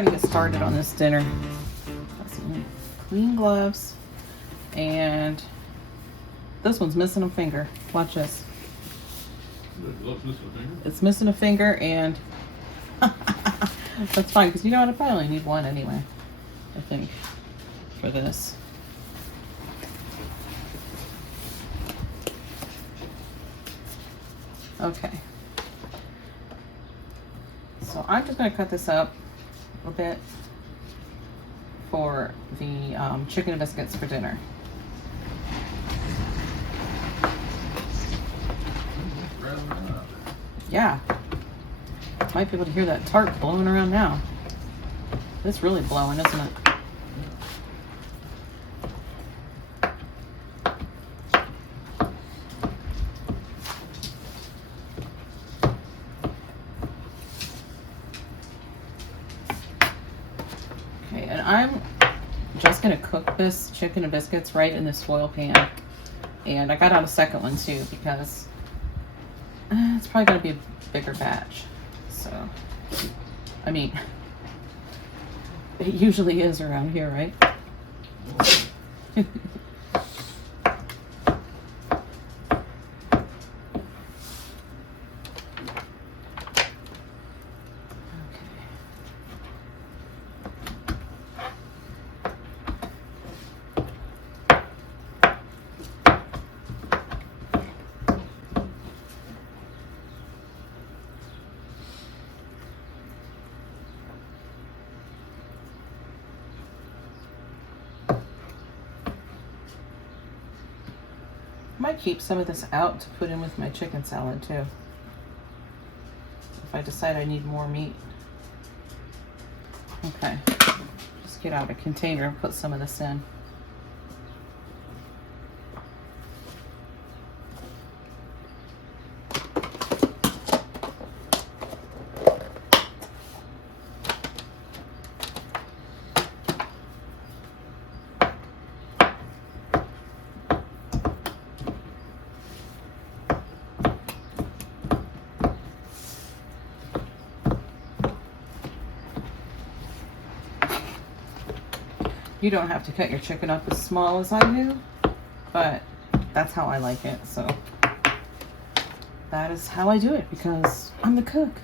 trying to get started on this dinner. Let's see, clean gloves, and this one's missing a finger. Watch this. It's missing a finger, and that's fine because you know what? I probably only need one anyway. I think for this. Okay. So I'm just going to cut this up a bit for the chicken and biscuits for dinner. Yeah. Might be able to hear that tart blowing around now. It's really blowing, isn't it? Okay, and I'm just gonna cook this chicken and biscuits right in this foil pan. And I got out a second one too because it's probably gonna be a bigger batch. So, I mean, it usually is around here, right? Might keep some of this out to put in with my chicken salad too. If I decide I need more meat. Okay, just get out a container and put some of this in. You don't have to cut your chicken up as small as I do, but that's how I like it. So that is how I do it because I'm the cook.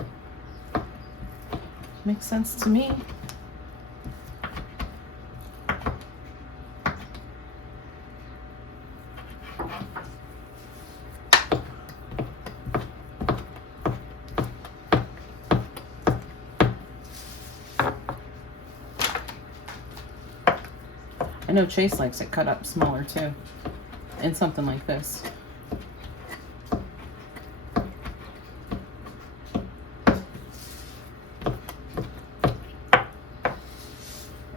Makes sense to me. I know Chase likes it cut up smaller too, in something like this.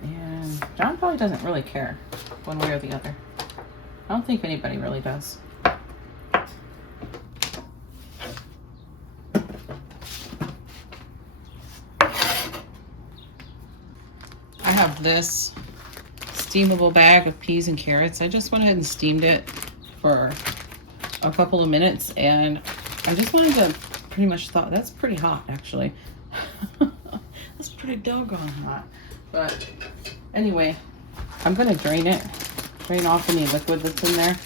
And John probably doesn't really care one way or the other. I don't think anybody really does. I have this steamable bag of peas and carrots. I just went ahead and steamed it for a couple of minutes, and I just wanted to pretty much thought that's pretty hot actually. That's pretty doggone hot. But anyway, I'm gonna drain off any liquid that's in there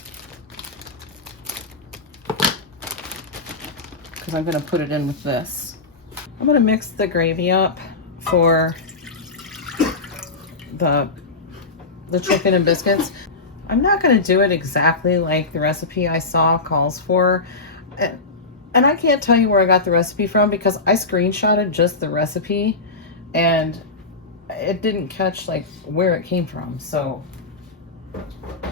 because I'm gonna put it in with this. I'm gonna mix the gravy up for the chicken and biscuits. I'm not going to do it exactly like the recipe I saw calls for. And I can't tell you where I got the recipe from because I screenshotted just the recipe and it didn't catch like where it came from. So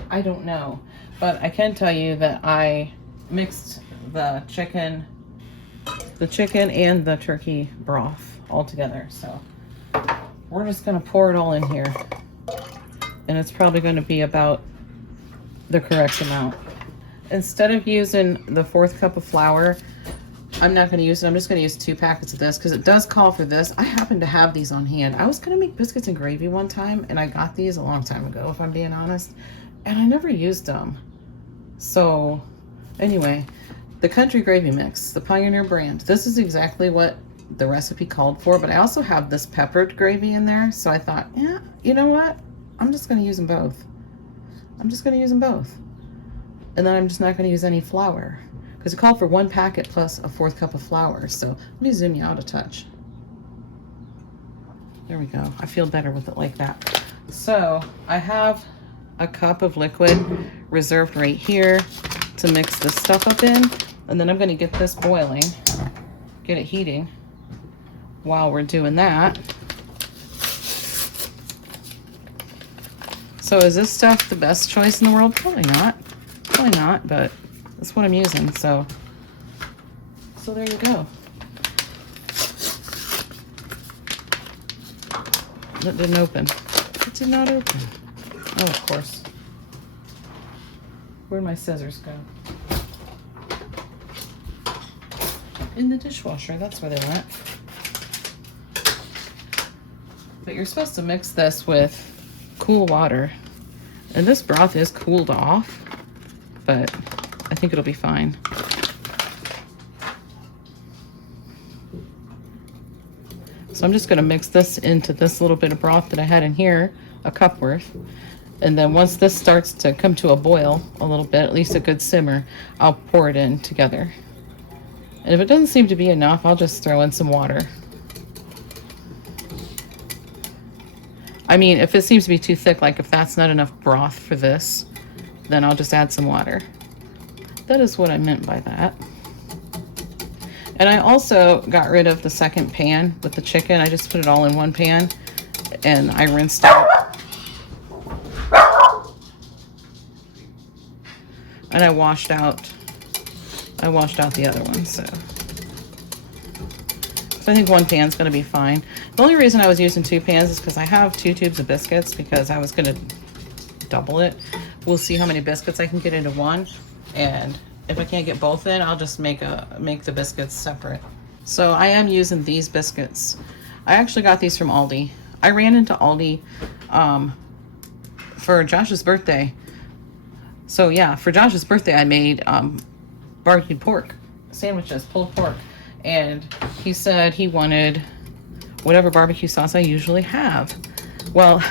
I don't know. But I can tell you that I mixed the chicken and the turkey broth all together. So we're just going to pour it all in here. And it's probably going to be about the correct amount. Instead of using the 4th cup of flour, I'm not going to use it. I'm just going to use 2 packets of this because it does call for this. I happen to have these on hand. I was going to make biscuits and gravy one time, and I got these a long time ago, if I'm being honest, and I never used them. So anyway, the country gravy mix, the Pioneer brand. This is exactly what the recipe called for, but I also have this peppered gravy in there. So I thought, yeah, you know what? I'm just going to use them both. I'm just going to use them both. And then I'm just not going to use any flour because it called for 1 packet plus a 4th cup of flour. So let me zoom you out a touch. There we go. I feel better with it like that. So I have a cup of liquid reserved right here to mix this stuff up in. And then I'm going to get this boiling, get it heating while we're doing that. So is this stuff the best choice in the world? Probably not. Probably not, but that's what I'm using. So there you go. It didn't open. It did not open. Oh, of course. Where'd my scissors go? In the dishwasher. That's where they went. But you're supposed to mix this with cool water. And this broth is cooled off, but I think it'll be fine. So I'm just going to mix this into this little bit of broth that I had in here, a cup worth. And then once this starts to come to a boil a little bit, at least a good simmer, I'll pour it in together. And if it doesn't seem to be enough, I'll just throw in some water. I mean, if it seems to be too thick, like if that's not enough broth for this, then I'll just add some water. That is what I meant by that. And I also got rid of the second pan with the chicken. I just put it all in one pan and I rinsed it. And I washed out the other one, so I think one pan's gonna be fine. The only reason I was using 2 pans is because I have 2 tubes of biscuits because I was gonna double it. We'll see how many biscuits I can get into one, and if I can't get both in, I'll just make the biscuits separate. So I am using these biscuits. I actually got these from Aldi. I ran into Aldi for Josh's birthday. So yeah, for Josh's birthday, I made barbecued pork sandwiches, pulled pork. And he said he wanted whatever barbecue sauce I usually have. Well,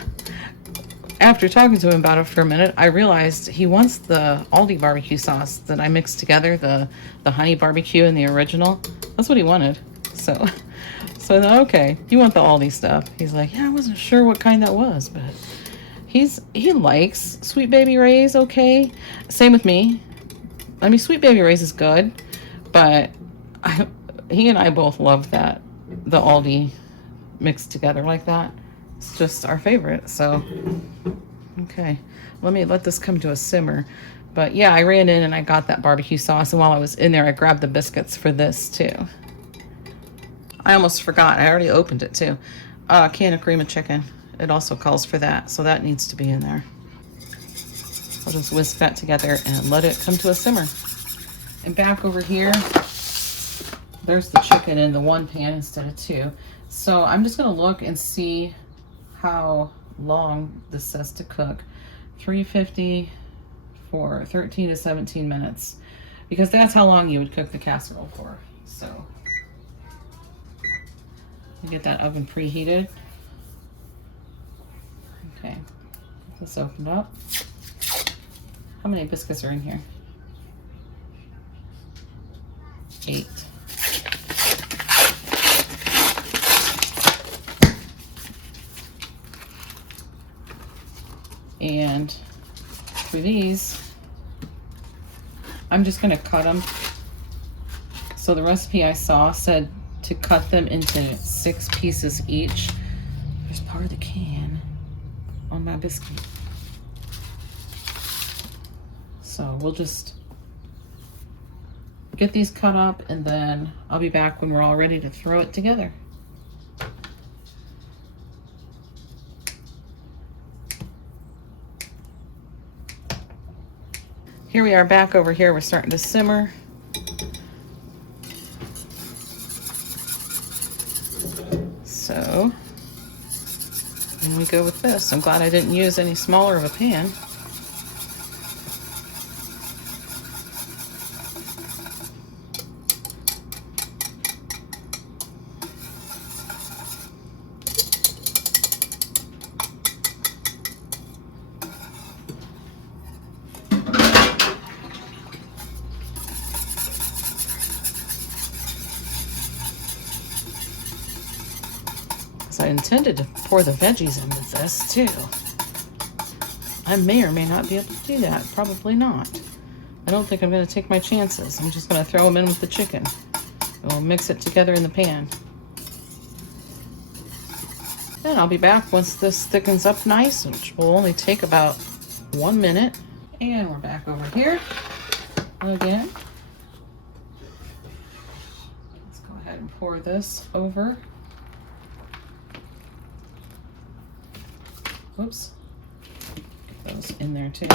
after talking to him about it for a minute, I realized he wants the Aldi barbecue sauce that I mixed together, the honey barbecue and the original. That's what he wanted. So I thought, okay, you want the Aldi stuff. He's like, yeah, I wasn't sure what kind that was, but he likes Sweet Baby Ray's, okay. Same with me. I mean, Sweet Baby Ray's is good, but he and I both love that, the Aldi mixed together like that. It's just our favorite, so. Okay, let me let this come to a simmer. But yeah, I ran in and I got that barbecue sauce, and while I was in there, I grabbed the biscuits for this too. I almost forgot, I already opened it too. A can of cream of chicken. It also calls for that, so that needs to be in there. I'll just whisk that together and let it come to a simmer. And back over here, there's the chicken in the 1 pan instead of 2. So I'm just gonna look and see how long this says to cook. 350 for 13 to 17 minutes, because that's how long you would cook the casserole for. So get that oven preheated. Okay, get this opened up. How many biscuits are in here? 8. And for these, I'm just gonna cut them. So the recipe I saw said to cut them into 6 pieces each. There's part of the can on my biscuit. So we'll just get these cut up, and then I'll be back when we're all ready to throw it together. Here we are back over here. We're starting to simmer. So, and we go with this. I'm glad I didn't use any smaller of a pan. intended to pour the veggies into this too. I may or may not be able to do that. Probably not. I don't think I'm going to take my chances. I'm just going to throw them in with the chicken. We'll mix it together in the pan. And I'll be back once this thickens up nice, which will only take about 1 minute. And we're back over here again. Let's go ahead and pour this over. Oops. Get those in there too.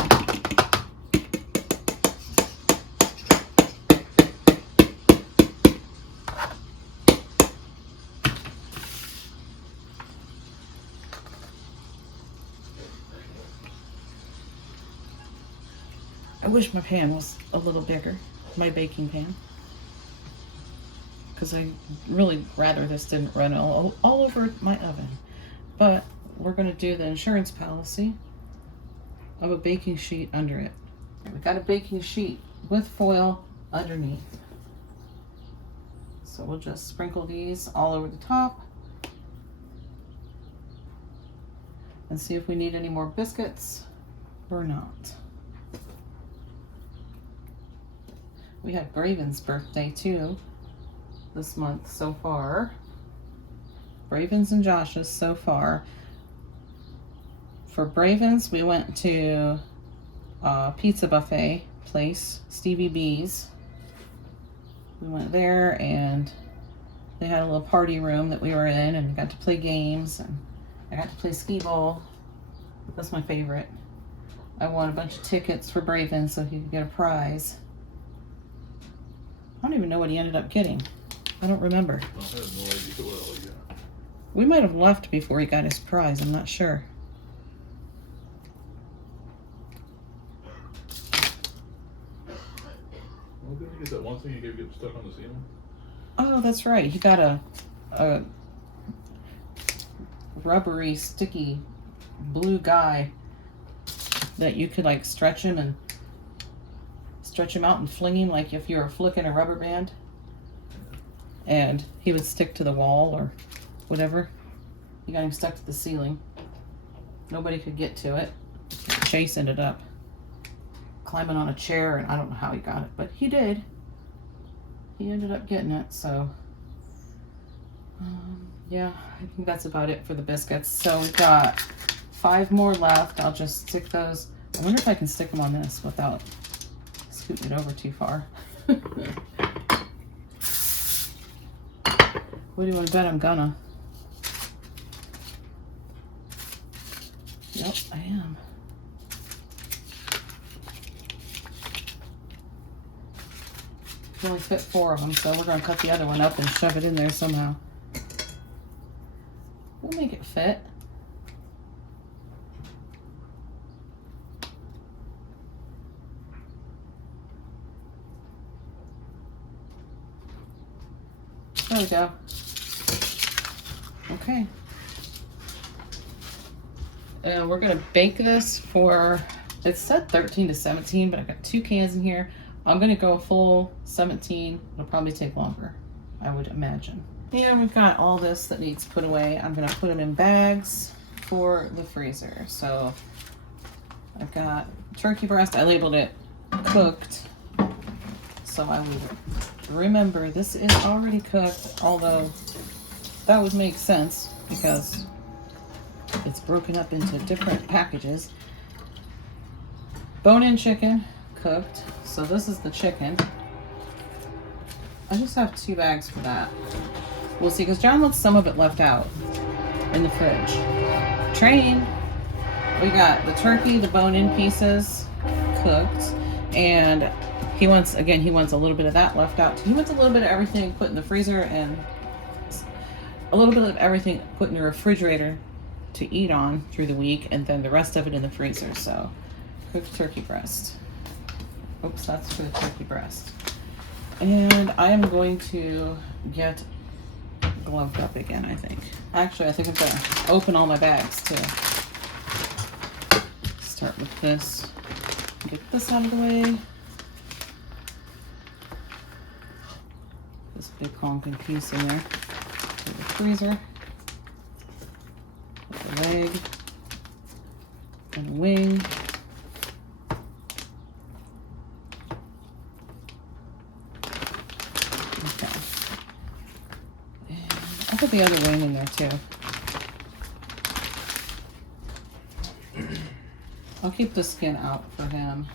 I wish my pan was a little bigger, my baking pan, because I really rather this didn't run all over my oven. But we're going to do the insurance policy of a baking sheet under it. We got a baking sheet with foil underneath. So we'll just sprinkle these all over the top and see if we need any more biscuits or not. We had Braven's birthday too this month so far. Braven's and Josh's so far. For Braven's, we went to a pizza buffet place, Stevie B's. We went there and they had a little party room that we were in and got to play games, and I got to play skee ball. That's my favorite. I won a bunch of tickets for Braven so he could get a prize. I don't even know what he ended up getting. I don't remember. I have no idea what all he got. We might have left before he got his prize. I'm not sure. Well, didn't he get that one thing he gave get stuck on the ceiling? Oh, that's right. He got a rubbery, sticky blue guy that you could like stretch him out and fling him like if you were flicking a rubber band, and he would stick to the wall or whatever. You got him stuck to the ceiling. Nobody could get to it. Chase ended up climbing on a chair, and I don't know how he got it, but he did. He ended up getting it, so yeah, I think that's about it for the biscuits. So we've got 5 more left. I'll just stick those. I wonder if I can stick them on this without scooting it over too far. What do you want to bet I'm gonna? Yep, I am. You only fit 4 of them, so we're gonna cut the other one up and shove it in there somehow. We'll make it fit. There we go. Okay. And we're gonna bake this for, it said 13 to 17, but I got 2 cans in here. I'm gonna go full 17. It'll probably take longer, I would imagine. And we've got all this that needs put away. I'm gonna put them in bags for the freezer. So I've got turkey breast. I labeled it cooked, so I would remember this is already cooked, although that would make sense because it's broken up into different packages. Bone-in chicken, cooked. So this is the chicken. I just have 2 bags for that. We'll see, because John wants some of it left out in the fridge. Train, we got the turkey, the bone-in pieces, cooked, and he wants a little bit of that left out. He wants a little bit of everything put in the freezer and a little bit of everything put in the refrigerator to eat on through the week, and then the rest of it in the freezer. So cooked turkey breast. Oops, that's for the turkey breast. And I am going to get gloved up again, I think. Actually, I think I'm gonna open all my bags too. Start with this. Get this out of the way. This big honking piece in there for the freezer. and a wing. Okay. And I'll put the other wing in there too. I'll keep the skin out for him.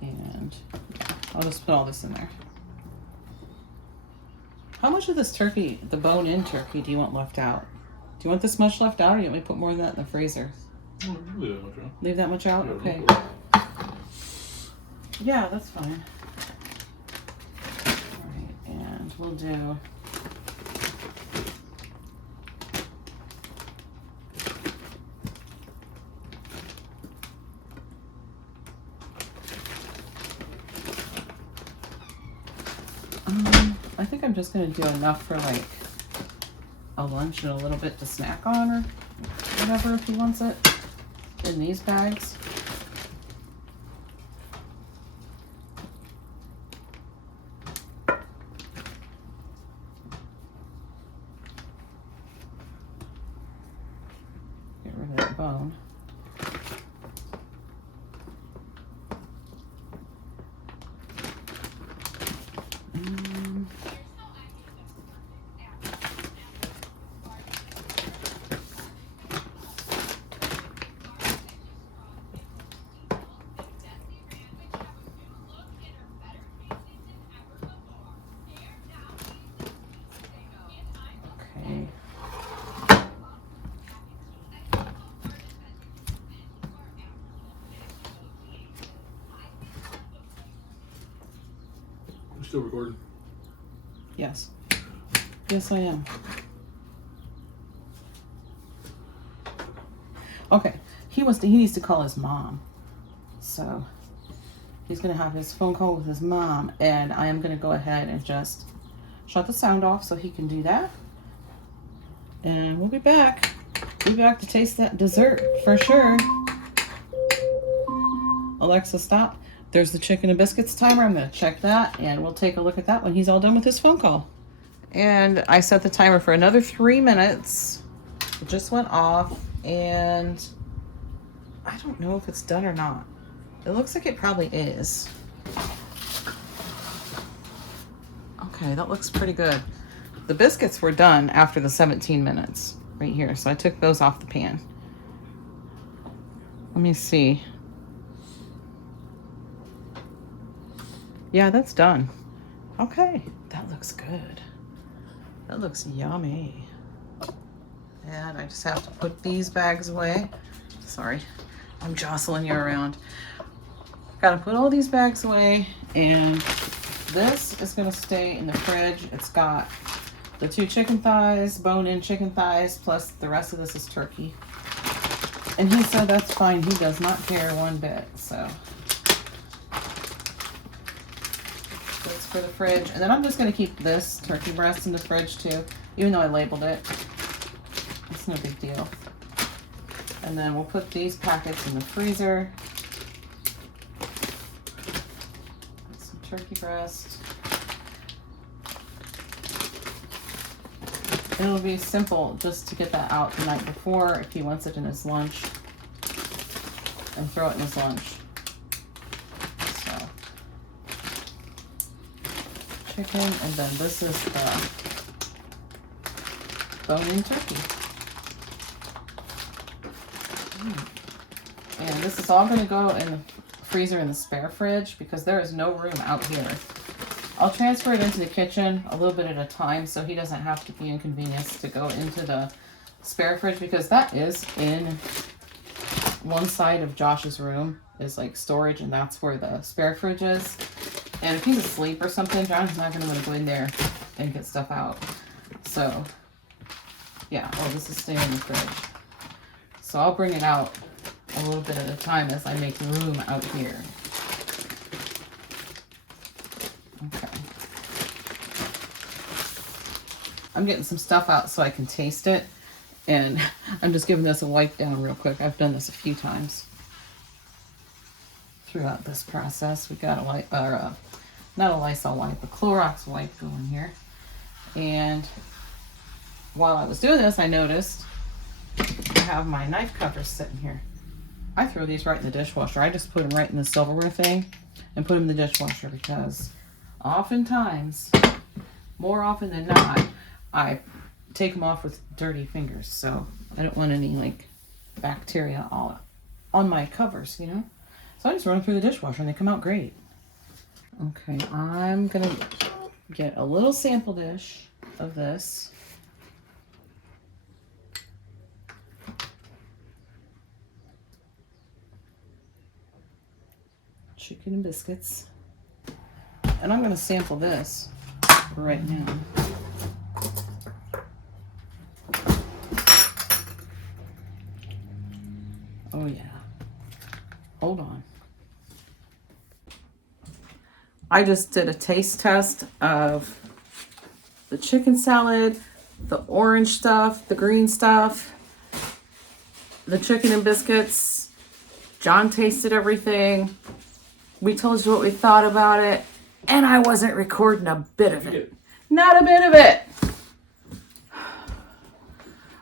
And I'll just put all this in there. How much of this turkey, the bone-in turkey, do you want left out? Do you want this much left out, or do you want me to put more of that in the freezer? Leave that much out. Leave that much out? Yeah, Okay. Yeah, that's fine. Alright, and we'll do... I think I'm just going to do enough for like a lunch and a little bit to snack on or whatever if he wants it in these bags. Get rid of that bone. Still recording? Yes. Yes, I am. Okay. He needs to call his mom. So he's gonna have his phone call with his mom, and I am gonna go ahead and just shut the sound off so he can do that. And we'll be back. We'll be back to taste that dessert for sure. Alexa, stop. There's the chicken and biscuits timer. I'm going to check that, and we'll take a look at that when he's all done with his phone call. And I set the timer for another 3 minutes. It just went off, and I don't know if it's done or not. It looks like it probably is. Okay, that looks pretty good. The biscuits were done after the 17 minutes right here, so I took those off the pan. Let me see. Yeah, that's done. Okay, that looks good. That looks yummy. And I just have to put these bags away. Sorry, I'm jostling you around. Gotta put all these bags away, and this is gonna stay in the fridge. It's got the 2 chicken thighs, bone-in chicken thighs, plus the rest of this is turkey. And he said that's fine. He does not care one bit, so. That's for the fridge. And then I'm just gonna keep this turkey breast in the fridge too, even though I labeled it. It's no big deal. And then we'll put these packets in the freezer. Put some turkey breast. It'll be simple just to get that out the night before if he wants it in his lunch, and throw it in his lunch. So, chicken, and then this is the bone-in turkey. And this is all going to go in the freezer in the spare fridge because there is no room out here. I'll transfer it into the kitchen a little bit at a time so he doesn't have to be inconvenienced to go into the spare fridge, because that is in one side of Josh's room is like storage, and that's where the spare fridge is. And if he's asleep or something, John's not going to want to go in there and get stuff out. So, yeah, this is staying in the fridge. So I'll bring it out a little bit at a time as I make room out here. Okay. I'm getting some stuff out so I can taste it, and I'm just giving this a wipe down real quick. I've done this a few times throughout this process. We got a not a Lysol wipe, a Clorox wipe going here. And while I was doing this, I noticed I have my knife covers sitting here. I throw these right in the dishwasher. I just put them right in the silverware thing and put them in the dishwasher because oftentimes, more often than not, I take them off with dirty fingers. So I don't want any like bacteria all on my covers, you know? So I just run them through the dishwasher and they come out great. Okay, I'm gonna get a little sample dish of this. Chicken and biscuits. And I'm going to sample this right now. Oh yeah. Hold on. I just did a taste test of the chicken salad, the orange stuff, the green stuff, the chicken and biscuits. John tasted everything. We told you what we thought about it, and I wasn't recording a bit of it. Not a bit of it.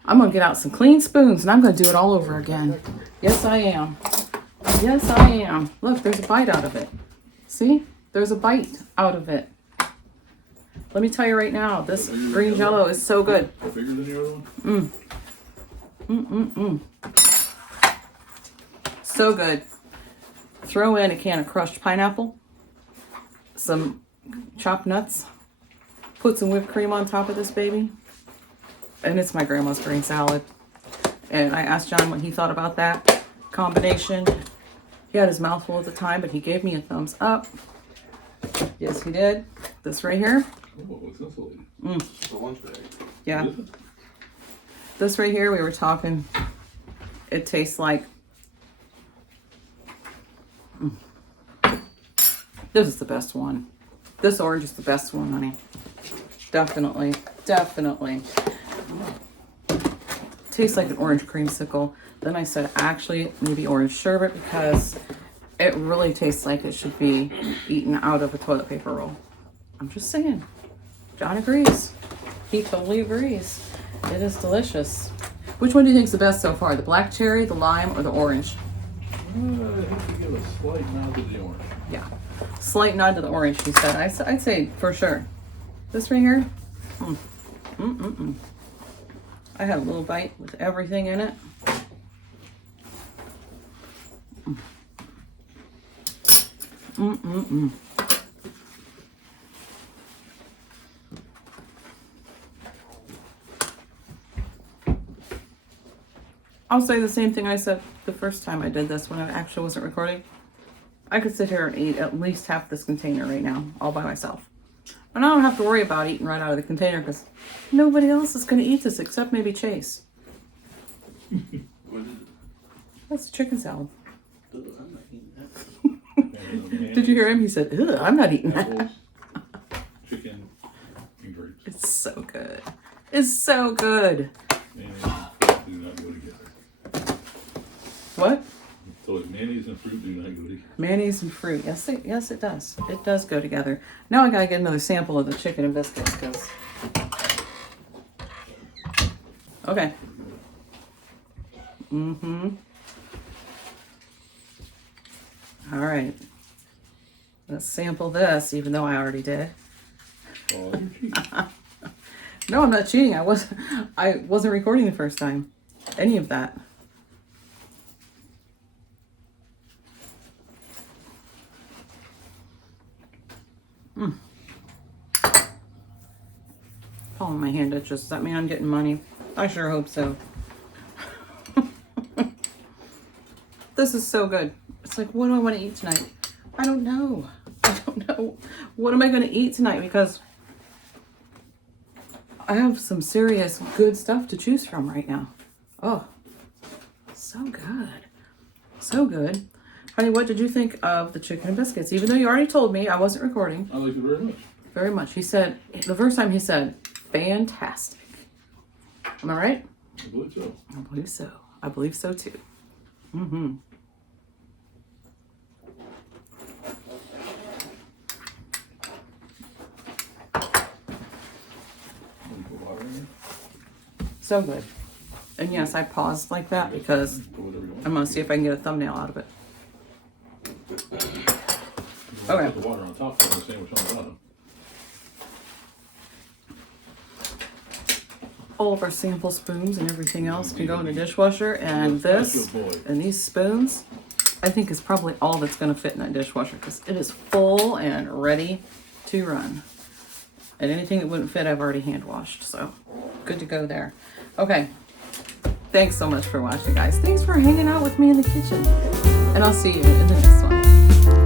I'm going to get out some clean spoons, and I'm going to do it all over again. Yes, I am. Yes, I am. Look, there's a bite out of it. See? There's a bite out of it. Let me tell you right now, this green jello is so good. Bigger than the other one? So good. Throw in a can of crushed pineapple, some chopped nuts, put some whipped cream on top of this baby, and it's my grandma's green salad. And I asked John what he thought about that combination. He had his mouth full at the time, but he gave me a thumbs up. Yes, he did. This right here. Oh, what's this one? The lunch bag. Yeah. This right here, we were talking. It tastes like. This is the best one. This orange is the best one, honey. Definitely. Definitely. Tastes like an orange creamsicle. Then I said, actually, maybe orange sherbet because it really tastes like it should be eaten out of a toilet paper roll. I'm just saying. John agrees. He totally agrees. It is delicious. Which one do you think is the best so far? The black cherry, the lime, or the orange? I think you give a slight nod to the orange. Yeah. Slight nod to the orange, he said. I'd say for sure. This right here? I had a little bite with everything in it. I'll say the same thing I said the first time I did this when I actually wasn't recording. I could sit here and eat at least half this container right now, all by myself. And I don't have to worry about eating right out of the container because nobody else is going to eat this except maybe Chase. What is it? That's chicken salad. Ugh, I'm not eating that. Did you hear him? He said, ugh, I'm not eating that. Apples, chicken, and grapes. It's so good. It's so good. Mayonnaise and fruit do not go together. What? So mayonnaise and fruit do not go together. Mayonnaise and fruit. Yes, it does. It does go together. Now I gotta get another sample of the chicken and biscuits because. Okay. All right. Let's sample this, even though I already did. Oh, you're cheating. No, I'm not cheating. I wasn't recording the first time. Any of that. Oh, my hand itches. Does that mean I'm getting money? I sure hope so. This is so good. It's like, what do I want to eat tonight? I don't know. I don't know. What am I going to eat tonight? Because I have some serious good stuff to choose from right now. Oh, so good. So good. Honey, what did you think of the chicken and biscuits? Even though you already told me I wasn't recording. I like it very much. Very much. He said, the first time he said, fantastic. Am I right? I believe so. I believe so. I believe so too. Mm-hmm. So good. And yes, I paused like that because Put whatever you I'm gonna see if I can get a thumbnail out of it. Okay. Put the water on top of the sandwich on the bottom. All of our sample spoons and everything else can go in the dishwasher, and this and these spoons I think is probably all that's going to fit in that dishwasher because it is full and ready to run. And anything that wouldn't fit I've already hand washed, so good to go there. Okay, thanks so much for watching, guys. Thanks for hanging out with me in the kitchen, and I'll see you in the next one.